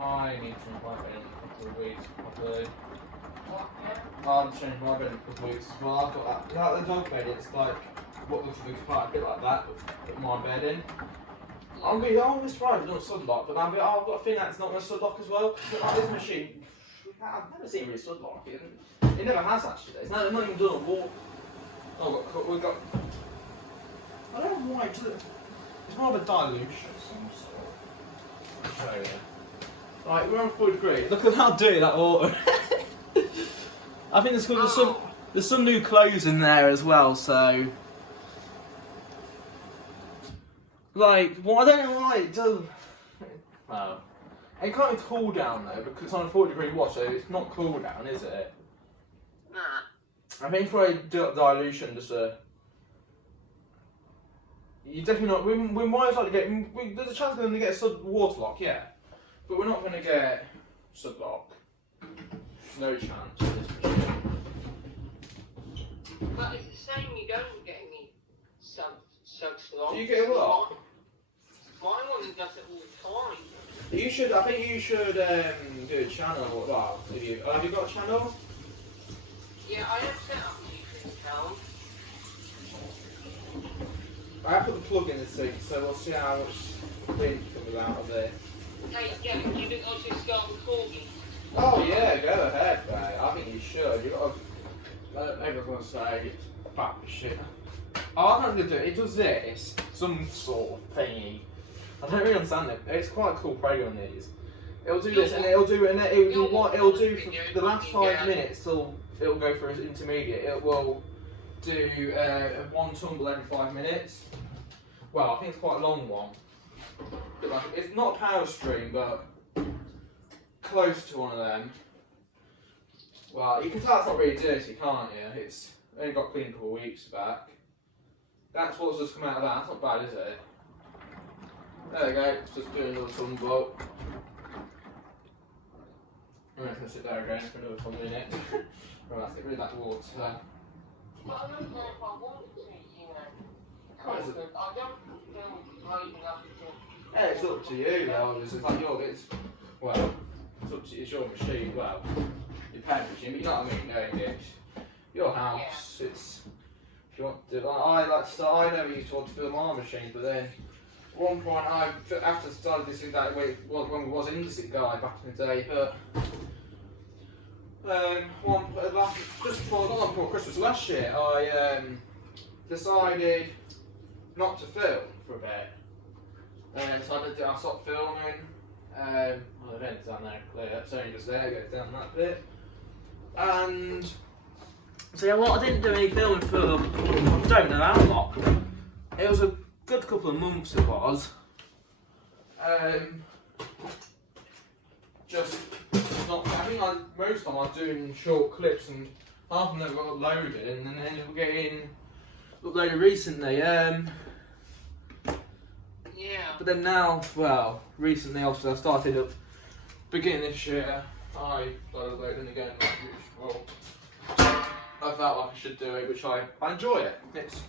I need to change my bed in a couple of weeks, probably. I'll change my bed in a couple of weeks as well. I've got that. Like the dog bed, it's like what looks like a bit like that, but put my bed in. I'm surprised it doesn't sudlock, but I've got a thing that's not going to sudlock as well. Like this machine, I've never seen it really sudlock. It never has actually. It's not even done on water. Oh, we've got. I don't know why it does it. It's more of a dilution of some sort. I'll show you. Right, we're on 4 degrees. Look at how dirty that water. I think there's some new clothes in there as well, so. Like, well, I don't know why it does. Well, it can't be cool down though, because it's on a 40-degree wash, so it's not cool down, is it? Nah. I think probably dilution just you definitely not. We might as well get. There's a chance we're going to get a water lock, yeah, but we're not going to get sublock. No chance in this machine. But it's the same. You don't get any sublock. Do you get a what? My one does it all the time. You should. I think you should do a channel. Well, have you got a channel? Yeah, I have set up a YouTube account. I have put the plug in this thing, so we'll see how much clean comes out of it. Hey, yeah, you think I should start recording? Oh yeah, go ahead, mate. I think you should. You got. Everyone's gonna say it's crap shit. Oh, I can't do it. It does this, some sort of thingy. I don't really understand it. It's quite a cool program. These. It'll do this, and it'll do what it'll do for the last 5 minutes till it'll go for its intermediate. It will do one tumble every 5 minutes. Well, I think it's quite a long one. But like, it's not a power stream, but close to one of them. Well, you can tell it's not really dirty, can't you? It's only got cleaned a couple of weeks back. That's what's just come out of that. That's not bad, is it? There we go. It's just doing another tumble. I'm just going to sit there again for another 1 minute. Right, let's get rid of that water. But I don't know if I want to, you know. Oh, is it? I don't feel brave enough to. Yeah, it's up to you though. It's like well, it's up to you. It's your machine. Well, your parents' machine, but you know what I mean, don't you? It's your house. Yeah. It's if you want to do. I like to start. I never used to want to film my machine, but then at one point after I started this that way when we was an industry guy back in the day, but. Just before Christmas last year, I decided not to film for a bit. So I stopped filming. Well, the vent's down there clear, it's only just there, it goes down that bit. And so yeah, well, I didn't do any filming for I don't know how long. It was a good couple of months it was. Just not. I think most of the time I was doing short clips and half of them got uploaded, and then ended up getting uploaded recently. Yeah. But then now, well, recently obviously I started up beginning this year. I started uploading again like usual. I felt like I should do it, which I enjoy it. It's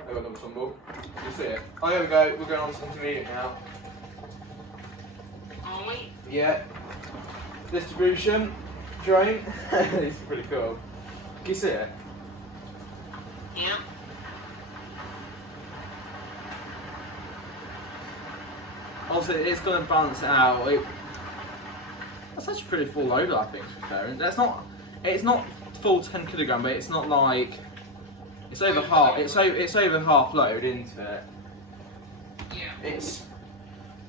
I got another tumble. You see it? Oh, there we go. We're going on to intermediate now. Are we? Yeah. Distribution, drain. It's pretty cool. Can you see it? Yeah. Obviously, it's going to balance it out. That's actually pretty full load, I think. To be fair, and it's not full 10 kilogram, but it's not like it's over half. It's over half load, isn't it? Yeah. It's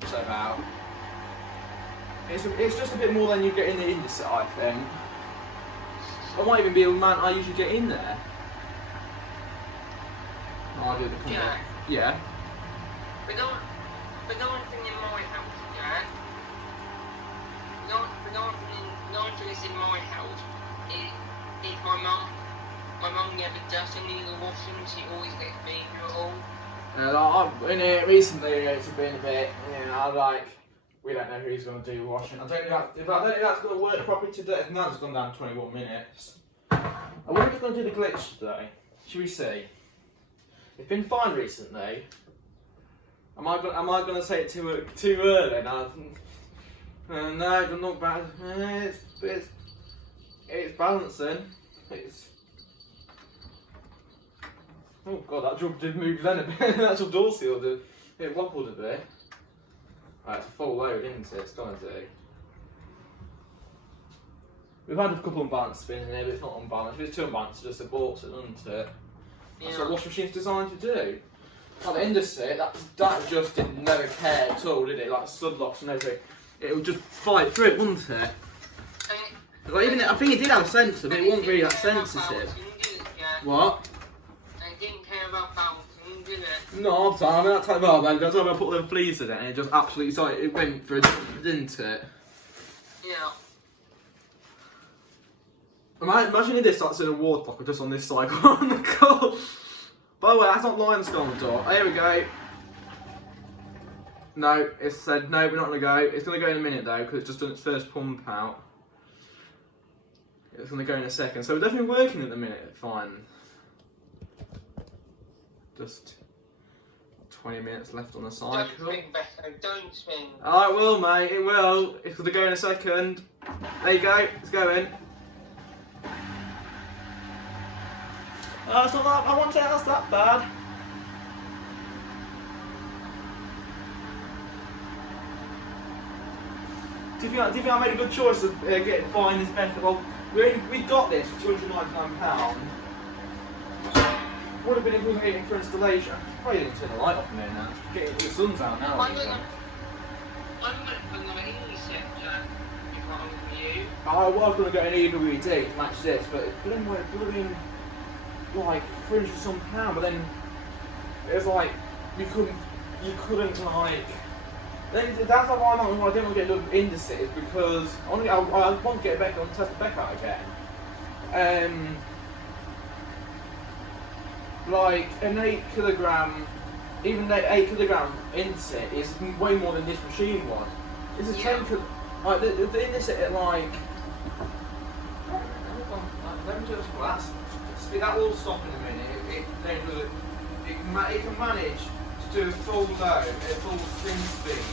about. It's just a bit more than you get in the Indesit, I think. I might even be a man I usually get in there. Oh, I do the Yeah. Yeah. The only thing in my house, yeah. The only thing that's in my house is my mum. My mum never does any of the washing. She always lets me do it all. Like, in it recently, it's been a bit. I like. We don't know who's going to do the washing. I don't think that's going to work properly today. Now it's gone down 21 minutes. I wonder if it's going to do the glitch today. Should we see? It's been fine recently. Am I going to say it too early? No, it's not bad. It's balancing. Oh god, that jug did move then a bit. The actual door seal did. It wobbled a bit. Right, it's a full load, isn't it? It's gonna do. We've had a couple unbalanced spins in here, but it's not unbalanced. If it's too unbalanced, it just aborts it, doesn't it? Yeah. That's what washing machine's designed to do. Like the Indesit, that just didn't never care at all, did it? Like stud locks and everything. It would just fight through it, wouldn't it? Like even I think it did have a sensor, but it wasn't really that sensitive. What? I didn't care about balancing, did it? No, I'm sorry, that time that's why I put them fleas in it and it just absolutely started, it went for it, didn't it? Yeah. Imagine if this starts in a water blocker just on this side on the car. By the way, that's not limestone door. Oh, here we go. No, it said no, we're not gonna go. It's gonna go in a minute though, because it's just done its first pump out. It's gonna go in a second. So we're definitely working at the minute, fine. Just 20 minutes left on the cycle. Don't spin, Beko, don't spin. Oh, it will, mate, it will. It's gonna go in a second. There you go, it's going. Oh, it's not that, I won't say that's that bad. Do you think I made a good choice of buying this Beko? Well, we got this for £299. Would have been if we were waiting for installation. Probably didn't turn the light off in there now. The sun's out now. I'm gonna Indesit, if I'm with you. I was going to get an EWD to match this, but it would have been like £300 some pound, but then it was like you couldn't like. Then that's why I didn't want to get another Indesit, is because I want to get a Beko and test the Beko out again. Like an 8 kilogram, even the 8 kilogram Indesit is way more than this machine was. It's a 10 like the Indesit like. Let me just last. That will stop in a minute. It can manage to do a full load at full spin speed.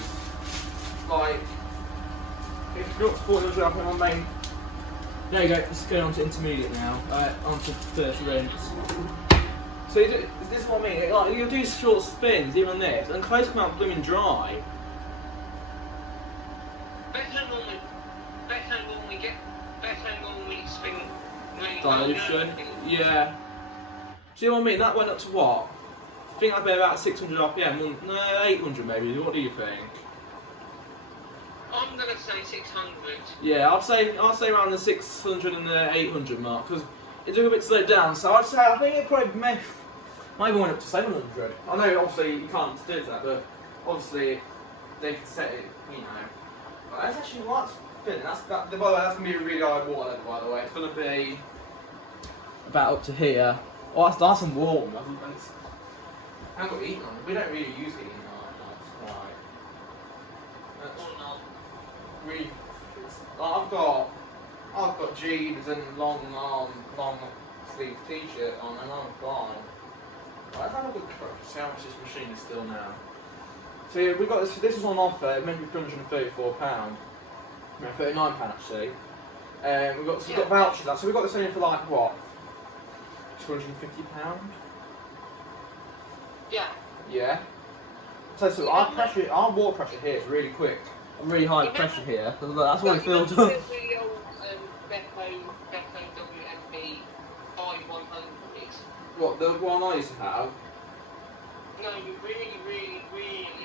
Like, if you're not supporting up on my main. There you go, let's go on to intermediate now. On to first rinse. So this is what I mean. Like, you'll do short spins, even on this, and close come out blooming dry. Beko normally spin. Dilution. Yeah. Do you know what I mean? That went up to what? I think that'd be about 600 RPM. No, 800 maybe. What do you think? I'm gonna say 600. Yeah, I'll say around the 600 and the 800 mark, because it took a bit to slow down. So I'd say I think it probably might even went up to 700. I know obviously you can't do that, but obviously they can set it, you know. But that's actually lots spinning. By the way, that's gonna be a really high water level. By the way, it's gonna be about up to here. Oh, that's nice and warm. I haven't got heating on. We don't really use heating on. That's really. I've got jeans and long sleeve t-shirt on, and I'm fine. Let's have a look at see how much this machine is still now. So yeah, we got this. This was on offer. It meant to be £334. No, £39 actually. We've got vouchers. So we got this only for like what? £250. Yeah. Yeah. So our water pressure here is really quick. Really high pressure here. That's what it feels up. The old Beko WTK104121A. What, the one I used to have? No, you really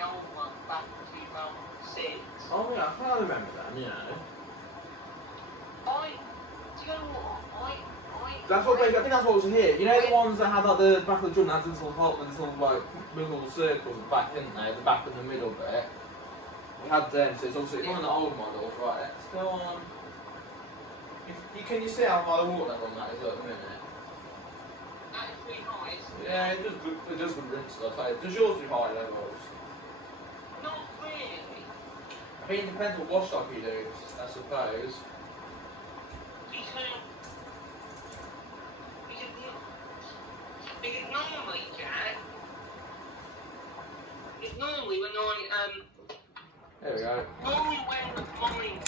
old one back in 2006. Oh yeah, I can't remember that, you know. Do you know what? I think that's what was in here. You know the ones that had like the back of the drum that had this little hole and this little like little circles at the back, didn't they? The back and the middle bit. We had them, so it's obviously one of the old models, right? Let's go on. Can you see how high the water level on that is at the minute? That's pretty high, isn't it? Yeah, it does good rinse stuff. Does yours do high levels? Not really. I mean, it depends what wash stop you do, I suppose. Because normally, Jack, it's normally when There we go. normally when the mine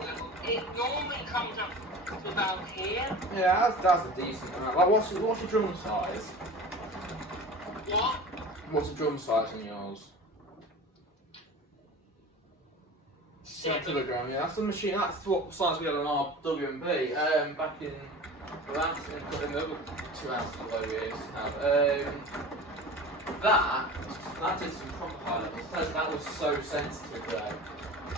level, it normally comes up to about here. Yeah, that's a decent amount. Like, what's your drum size? What? What's the drum size in yours? 7 kilogram, yeah. That's the machine. That's what size we had on our W&B back in the last in the other 2 hours below we used to have. That did some proper high levels. That was so sensitive though.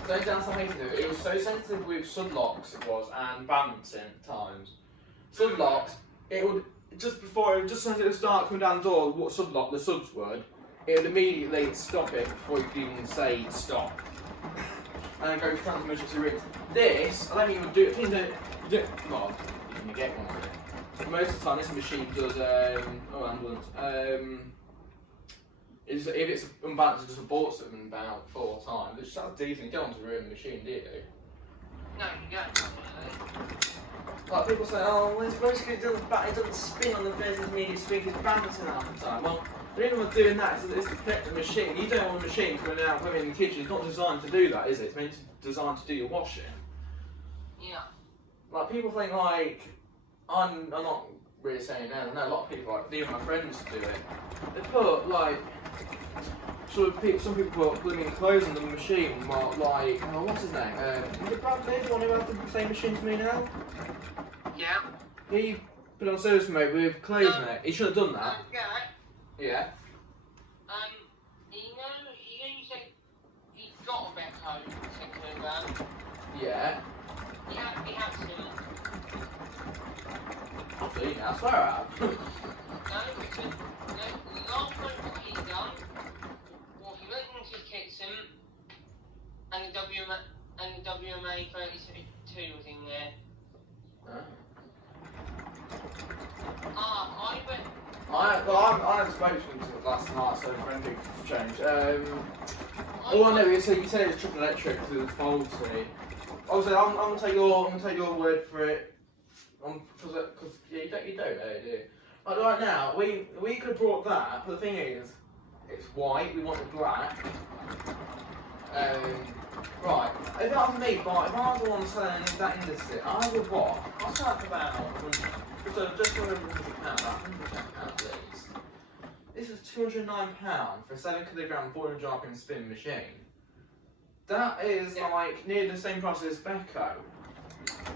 So down some to do it. It was so sensitive with sudlocks it was and balancing at times. Sudlocks, it would just as it would start coming down the door, what sudlock the subs would, it would immediately stop it before you could even say stop. And then go to emergency rinse. This, I don't think it would do it. Well, you can get one of it. But most of the time, this machine does, ambulance. If it's unbalanced, it just aborts them in about 4 times. Which sounds decent. You don't want to ruin the machine, do you? No, you don't. Like people say, oh, well, it's mostly it doesn't spin on the first immediate speed, it's balancing half the time. Well, the reason we're doing that is to protect the machine. You don't want a machine coming out women in the kitchen. It's not designed to do that, is it? It's meant to designed to do your washing. Yeah. Like people think like I'm not really saying that. I know a lot of people, like even my friends do it. They put like some people put blooming clothes on the machine. While, like what's his name? Is it Bradley, the one who has the same machine to me now? Yeah. He put on service mode with clothes in it. He should have done that. Yeah. You said he's got a Beko WTK1041. Yeah. He has to. I've seen it, I swear I have. No, because the last one that he done was he went into his kitchen and the WMA 32 was in there. Huh? I haven't spoken to him last night, so if anything's changed. All I know is you said it's triple electric because it was faulty. Obviously, I'm gonna take your word for it. Because yeah, you don't know, do you? Like right now, we could have brought that, but the thing is, it's white. We want it black. Right. If that was me, but if I was the one selling that industry, I would what? I'll sell it for about just over £100, about £100 at least. This is £209 for a 7 kilogram 400 RPM spin machine. That is like near the same price as Beko,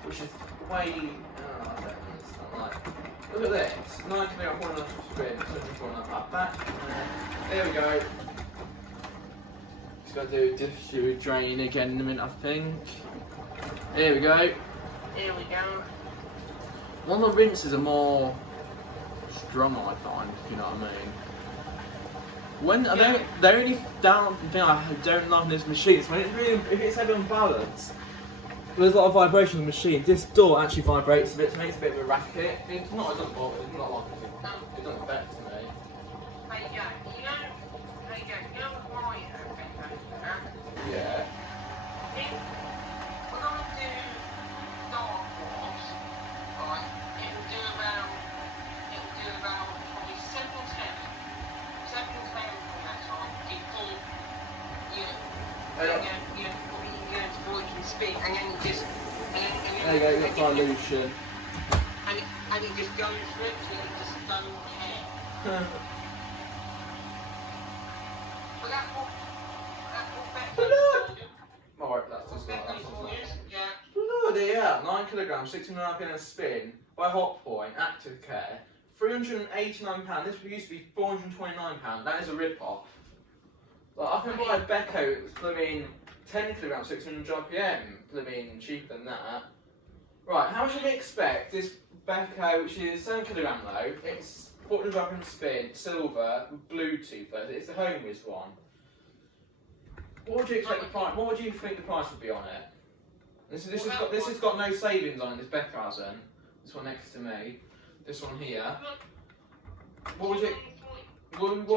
which is way. I don't know, it's not like. Look at this, 9 kilogram 400 spin, £74.95 back. There we go. Just gotta do distribute drain again in a minute, I think. Here we go. Here we go. One of the rinses are more strong, I find, if you know what I mean. The only thing I don't like in this machine is when it's really, if it's heavy unbalanced, there's a lot of vibration in the machine. This door actually vibrates a bit, so it makes a bit of a racket. It's not, it doesn't bother, it's not like it doesn't affect me. Hey Jack, you know why Yeah. when I do Star Wars, right, it'll do about probably 710 from that time before before you can speak, and then you just, There you go, you got dilution. and it just goes through it, so you just don't care. But that's what Beko Alright, that's just not. yeah. Bloody hell, 9 kilograms, 69p in a spin by Hot Point, Active Care, £389. This used to be £429. That is a rip-off. Like, I can buy a Beko, I 10 kilograms, 600 RPM, cheaper than that. Right, how should we expect this Beko, which is 7 kilogram low, it's 400 RPM spin, silver, with Bluetooth, it's the home-whiz one. What would you expect the price? What would you think the price would be on it? This has got no savings on it. This Beko hasn't. This one next to me. This one here. What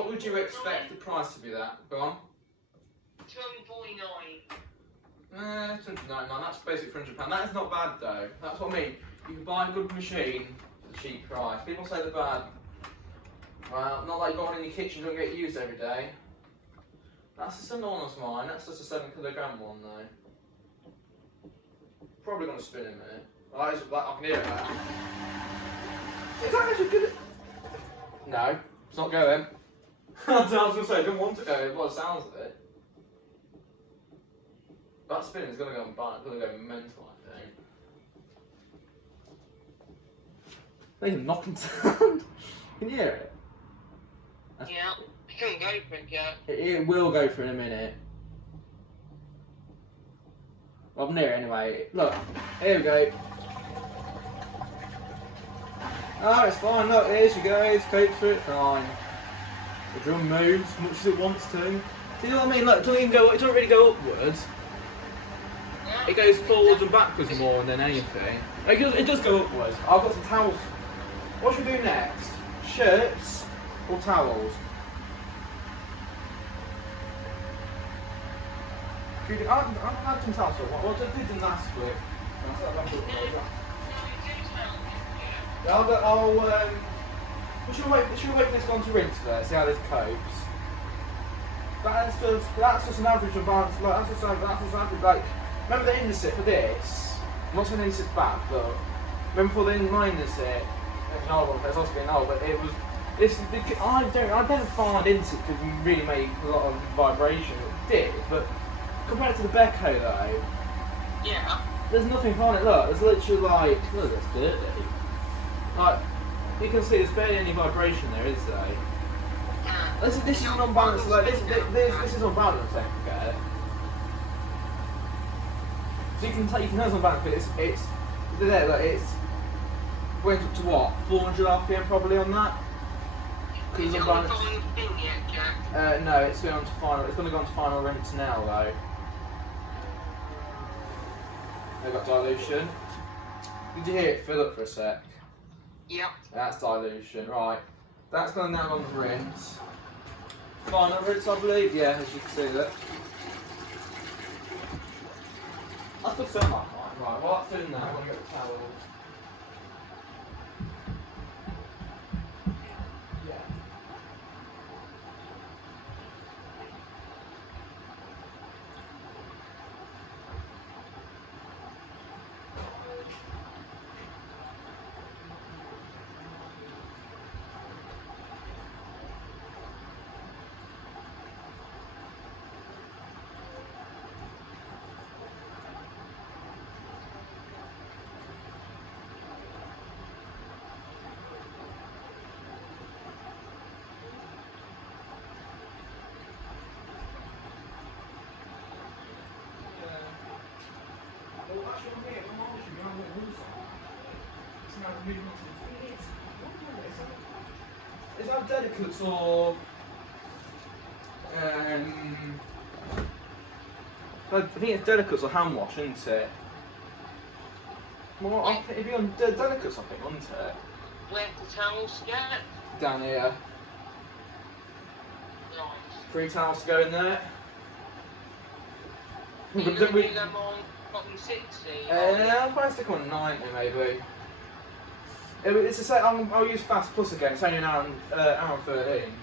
would you expect the price to be? That go on. $249. $299. That's basically £300. That is not bad though. That's what I mean. You can buy a good machine for a cheap price. People say they're bad. Well, not like going in your kitchen don't get used every day. That's a similar one as mine. That's just a 7 kilogram one though. Probably gonna spin in a minute. I can hear it now. Is that actually good? No, it's not going. I was gonna say I don't want to go. By the sounds of it. That spin is gonna go mental, I think. They can knock and sound. Can you hear it? Yeah, I couldn't go for it yet. It will go for in a minute. Well, I'm near it anyway. Look, here we go. Oh, it's fine. Look, here she goes. Take for it, fine. The drum moves as much as it wants to. Do you know what I mean? Look, it doesn't really go upwards. It goes forwards and backwards more than anything. It does go upwards. I've got some towels. What should we do next? Shirts or towels? I've had some towels. What did I do last week? Should we wait for this one to rinse first? See how this copes. That's just an average of balance. Like, that's just average. Like, remember the indesit for this? I'm not saying the indesit's bad, but remember for my indesit, there's an old one, there's also been old, but it was this. I don't find indesit could really make a lot of vibration. It did, but compared to the Beko though, yeah, there's nothing on it. Look, there's literally like, look, that's dirty. Like, you can see there's barely any vibration there, is there? This is an unbalanced. Like this is unbalanced. Don't forget. So you can tell it's unbalanced, but it's there. Like it's went up to what 400 RPM probably on that. Is it on the final thing yet, Jack? No, it's going on to final. It's going to go on to final rinse now though. They've got dilution. Did you hear it fill up for a sec? Yep. That's dilution, right. That's going now on the rinse. Final rinse, I believe. Yeah, as you can see that. That's good so much. Right, while that's doing that, I'm going to get the towel. Is that delicates or I think it's delicates or hand wash, isn't it? Well, I think it'd be on delicates, I think, wouldn't it? Where's the towels get? Down here. Right. 3 towels to go in there. Are you But going we, to do them on bottom 60? I'll probably stick on 90 maybe. It's the same. I'll use Fast Plus again. It's only an hour and 13.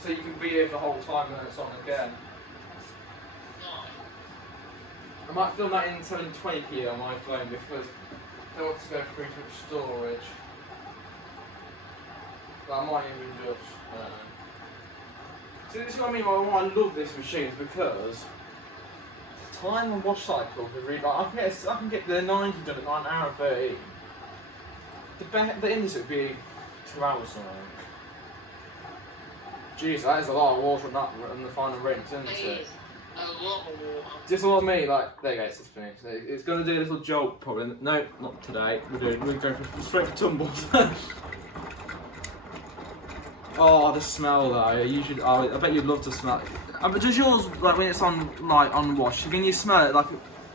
So you can be here the whole time when it's on again. Right. I might film that in 720p on my phone because I don't want to go through too much storage. But I might even just. See, this is what I mean. Why I love this machine is because the time and wash cycle is really. Like, I can get the 90 done at 9 hour and 13. The Indies would be 2 hours or something. Jeez, that is a lot of water on the final rinse, isn't it? It is a lot of water. Just what I mean, like, there you go, it's just finished. It's going to do a little jolt probably. No, not today. We're going straight for tumbles. Oh, the smell though. I bet you'd love to smell it. But does yours, like when it's on wash, can you smell it like,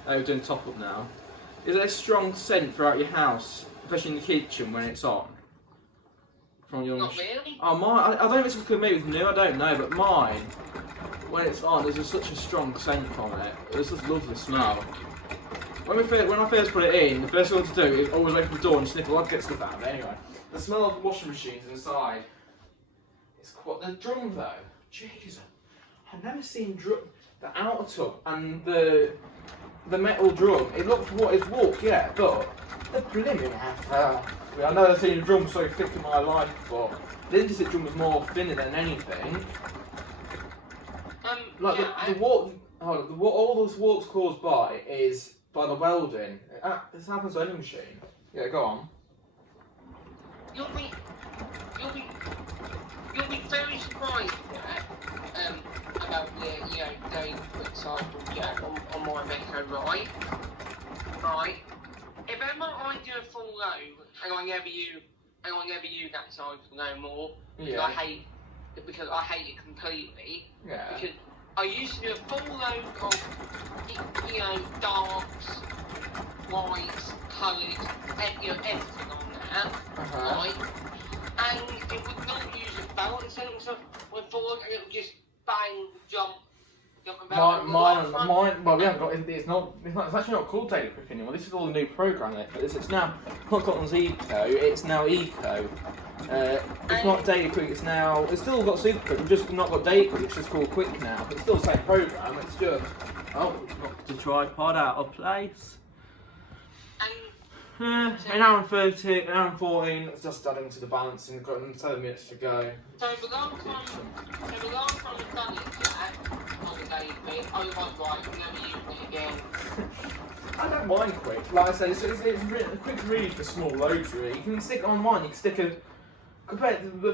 we're doing top up now. Is it a strong scent throughout your house, especially in the kitchen when it's on? From your Not really. Oh, mine, I don't know if it's because maybe it's new, I don't know, but mine, when it's on, there's just such a strong scent from it. It's just lovely smell. When I first put it in, the first thing I want to do is always open the door and sniff. I'd get stuff out of it anyway. The smell of the washing machines inside. It's quite the drum though. Jeez, I've never seen drum. The outer tub and the metal drum. It looks what it's walk, yeah, but the blimmin' after. I know I've seen a drum so thick in my life before. The Indesit drum was more thinner than anything. Like yeah, all those warps caused by is by the welding. This happens to any machine. Yeah, go on. You'll be very surprised about the day quick cycle on my Beko, right? If ever I do a full load and I never use that cycle no more because I hate it completely. Yeah. Because I used to do a full load of darks, whites, colours, everything on that, right? And it would not use a balance sensor went forward and it would just bang, jump about. Mine. Well, we haven't got. It's actually not called Daily Quick anymore. This is all the new program. It's now not called Eco. It's now Eco. It's not Daily Quick. It's still got Super Quick. We've just not got Daily Quick. It's just called Quick now. But it's still the same program. It's just knocked the tripod out of place. An hour and 13, an hour and 14. It's just adding to the balance and got 7 minutes to go. So the last time I've done it, on the Daily Quick, I was right. I'm never using it again. I don't mind Quick. Like I said, it's Quick's really for small loads. Really, you can stick on mine. You can stick a. Compared to the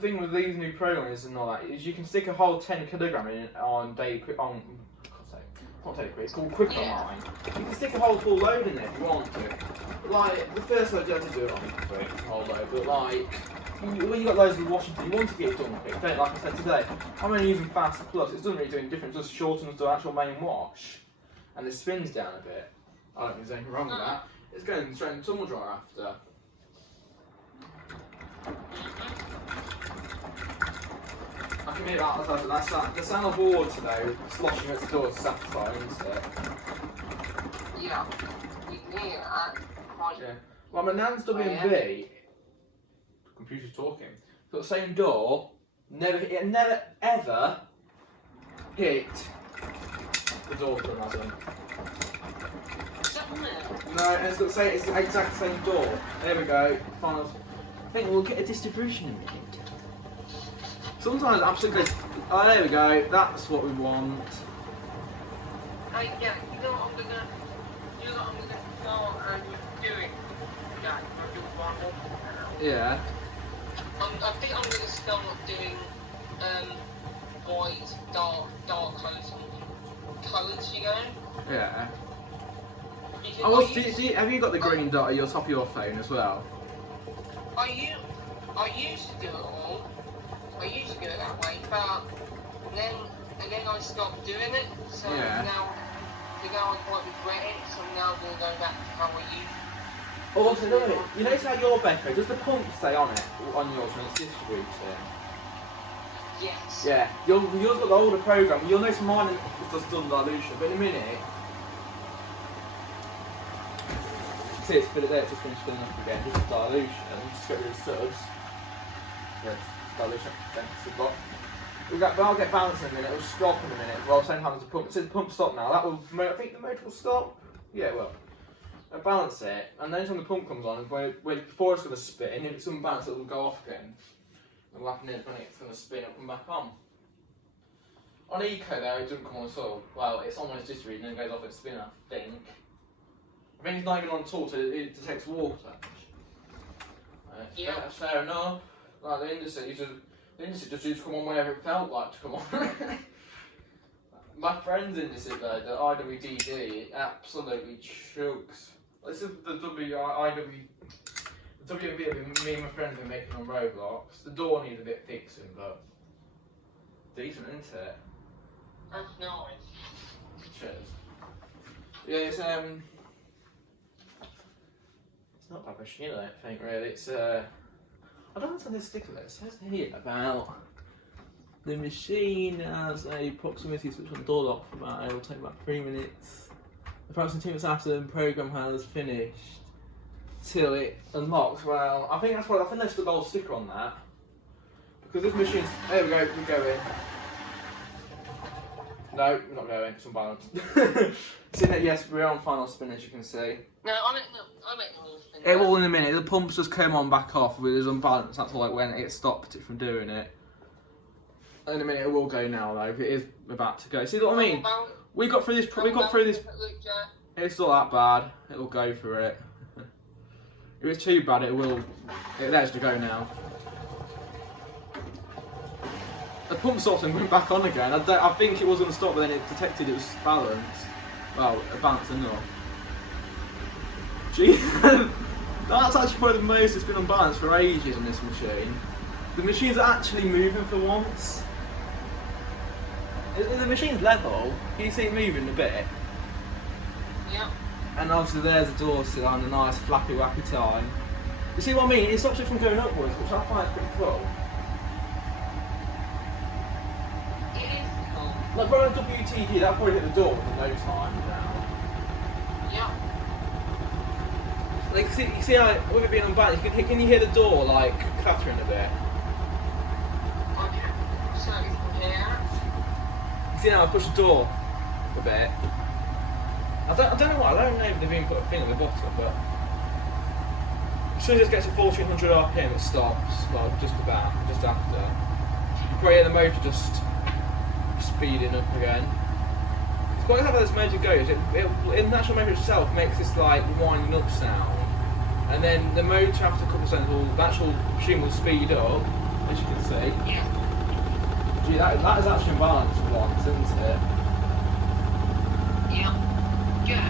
thing with these new programs and all that is you can stick a whole 10 kilogram in on Daily Quick on. Not Daily Quick. It's called Quick Online. You can stick a whole full load in there if you want to. Like the first load you have to do it on Quick, whole load. But like when you got loads of Washington, you want to get it done quick. Don't like I said today. I'm only using Fast Plus. It doesn't really do any difference. It just shortens the actual main wash, and it spins down a bit. I don't think there's anything wrong with that. It's going straight in the tumble dryer after. I can hear that. The sound of water today, sloshing at the door is satisfying, isn't it? Yeah, you can hear that. Yeah. Well, my nan's W&B, the computer's talking, got the same door, it never ever hit the door for Amazon. No, it's got the exact same door. There we go. Final. I think we'll get a distribution in a minute. Sometimes it absolutely goes. Oh, there we go. That's what we want. Yeah, you know what I'm gonna start doing. Yeah, I'm doing one more. Yeah. I think I'm gonna start doing white, dark colours, you know. Yeah. Because have you got the green dot at your top of your phone as well? I used to do it all. I used to do it that way, but then I stopped doing it. So Yeah. now think I would quite regret it, so now I'm going to go back to how I used. Also, you notice how your Beko, does the pump stay on it, on yours when it's distributing? Yes. Yeah, yours got the older program. You'll notice mine does done dilution, but in a minute, see it's filling there, it's just finished filling up again, just dilution, just get rid of subs. Yeah, it's dilution, I'll get balance in a minute, it'll stop in a minute, while same time as the pump. It says pump stop now, that will, I think the motor will stop. Yeah, it will. I'll balance it, and then when the pump comes on, before it's going to spin, if it's unbalanced, it will go off again. And what happens is when it's going to spin, it'll come back on. On Eco though, it doesn't come on at all. Well, it's almost distributed and then it goes off its spin, I think. I think it's not even on at all, so it detects water. Yeah. That's fair enough. Like the industry just used to come on whenever it felt like to come on. My friend's industry though, the IWDD, it absolutely chugs. This is the WB that me and my friends are making on Roblox. The door needs a bit fixing, but decent, isn't it? That's nice. Cheers. Yeah, it's not bad machine, I don't think really. It's I don't understand this sticker that it says here about the machine has a proximity switch on the door lock for about it will take about 3 minutes. Approximately 2 minutes after the program has finished till it unlocks. Well, I think that's what I think that's the gold sticker on that. Because this machine's there we go, we're going. No, we're not going, it's unbalanced. See that yes, we're on final spin as you can see. No, I make the whole spin. It will in a minute, the pumps just came on back off, it was unbalanced, that's like when it stopped it from doing it. In a minute it will go now though, it is about to go. See what I mean? We got through this, it's not that bad, it'll go for it. If it's too bad there's to go now. The pump stopped and went back on again. I think it was going to stop, but then it detected it was balanced. Well, balanced enough. Gee, that's actually probably the most it's been unbalanced for ages on this machine. The machine's actually moving for once. The machine's level. Can you see it moving a bit? Yeah. And obviously there's the door still on a nice flappy wappy time. You see what I mean? It stops it from going upwards, which I find pretty cool. Like running WTK, that'll probably hit the door within no time now. Yeah. Like, see how, with it being unbalanced, can you hear the door, like, clattering a bit? Okay. So, yeah. See how I push the door a bit? I don't know what, I don't know if they've even put a thing on the bottom, but as soon as it gets to 1400 RPM, it stops. Well, just after. You probably hear the motor just speeding up again. It's quite how this motor goes. The actual motor itself makes this like winding up sound, and then the motor after a couple of seconds, the actual machine will speed up, as you can see. Yeah. Gee, that is actually balanced for once, isn't it? Yeah. Yeah.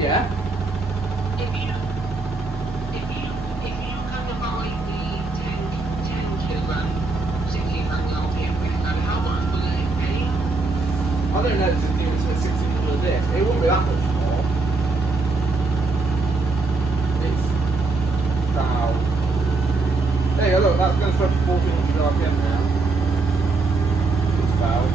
Yeah. If you come to buy the 10 kilogram 1600 RPM record, how much will it pay? I don't know if it's a 1600 of this. It wouldn't be that much more. It's about. There you go, look, that's going to stretch to 1400 RPM now. It's about.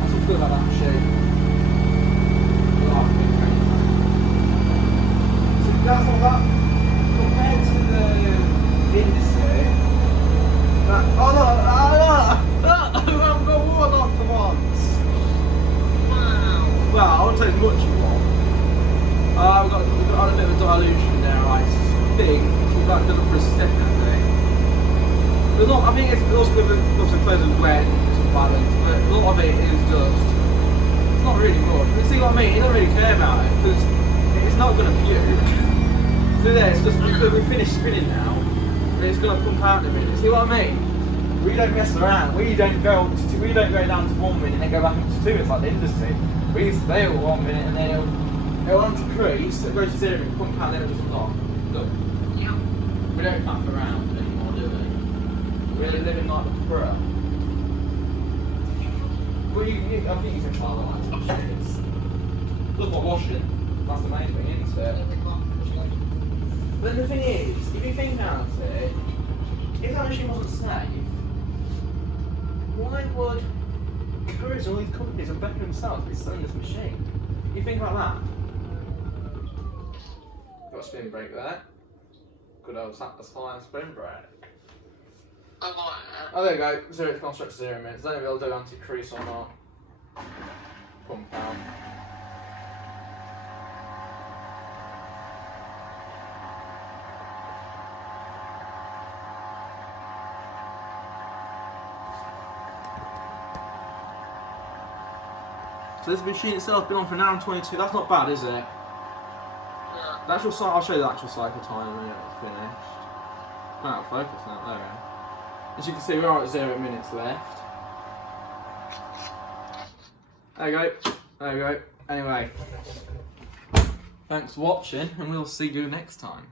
That's what's good about that machine. See, that's not that. Compared to the industry, I've got Warlock for once. Wow. Well, I wouldn't say as much you want. We've got a bit of a dilution there, I think. We've got to look for a second, I think. But I think it's also with lots of pleasant wet and balance, but a lot of it is just not really much. You see what I mean? You don't really care about it, because it's not going to puke. So there, it's just because we've finished spinning now, and it's going to pump out in a minute. See what I mean? We don't mess around. We don't go down to 1 minute and then go back up to 2 minutes like the industry. We stay at 1 minute and then it'll increase, it'll go to 0 and pump out, and then it'll just unlock. Look. Yeah. We don't faff around anymore, do we? Really living like the pro. Well, I think you can try the lights machines. Does my washing. That's the main thing, isn't it? But the thing is, if you think about it, if that machine wasn't safe, why would couriers and all these companies and Beko themselves be selling this machine? You think about that? Got a spin brake there. Good old satisfying spin brake. Oh, there you go. Zero to construct 0 minutes. Then we'll do anti-crease or not. Pump out. So this machine itself been on for an hour and 22. That's not bad, is it? Yeah. The actual cycle. I'll show you the actual cycle time when it's finished. Out of focus now. There we go. As you can see, we are at 0 minutes left. There you go. There you go. Anyway, thanks for watching, and we'll see you next time.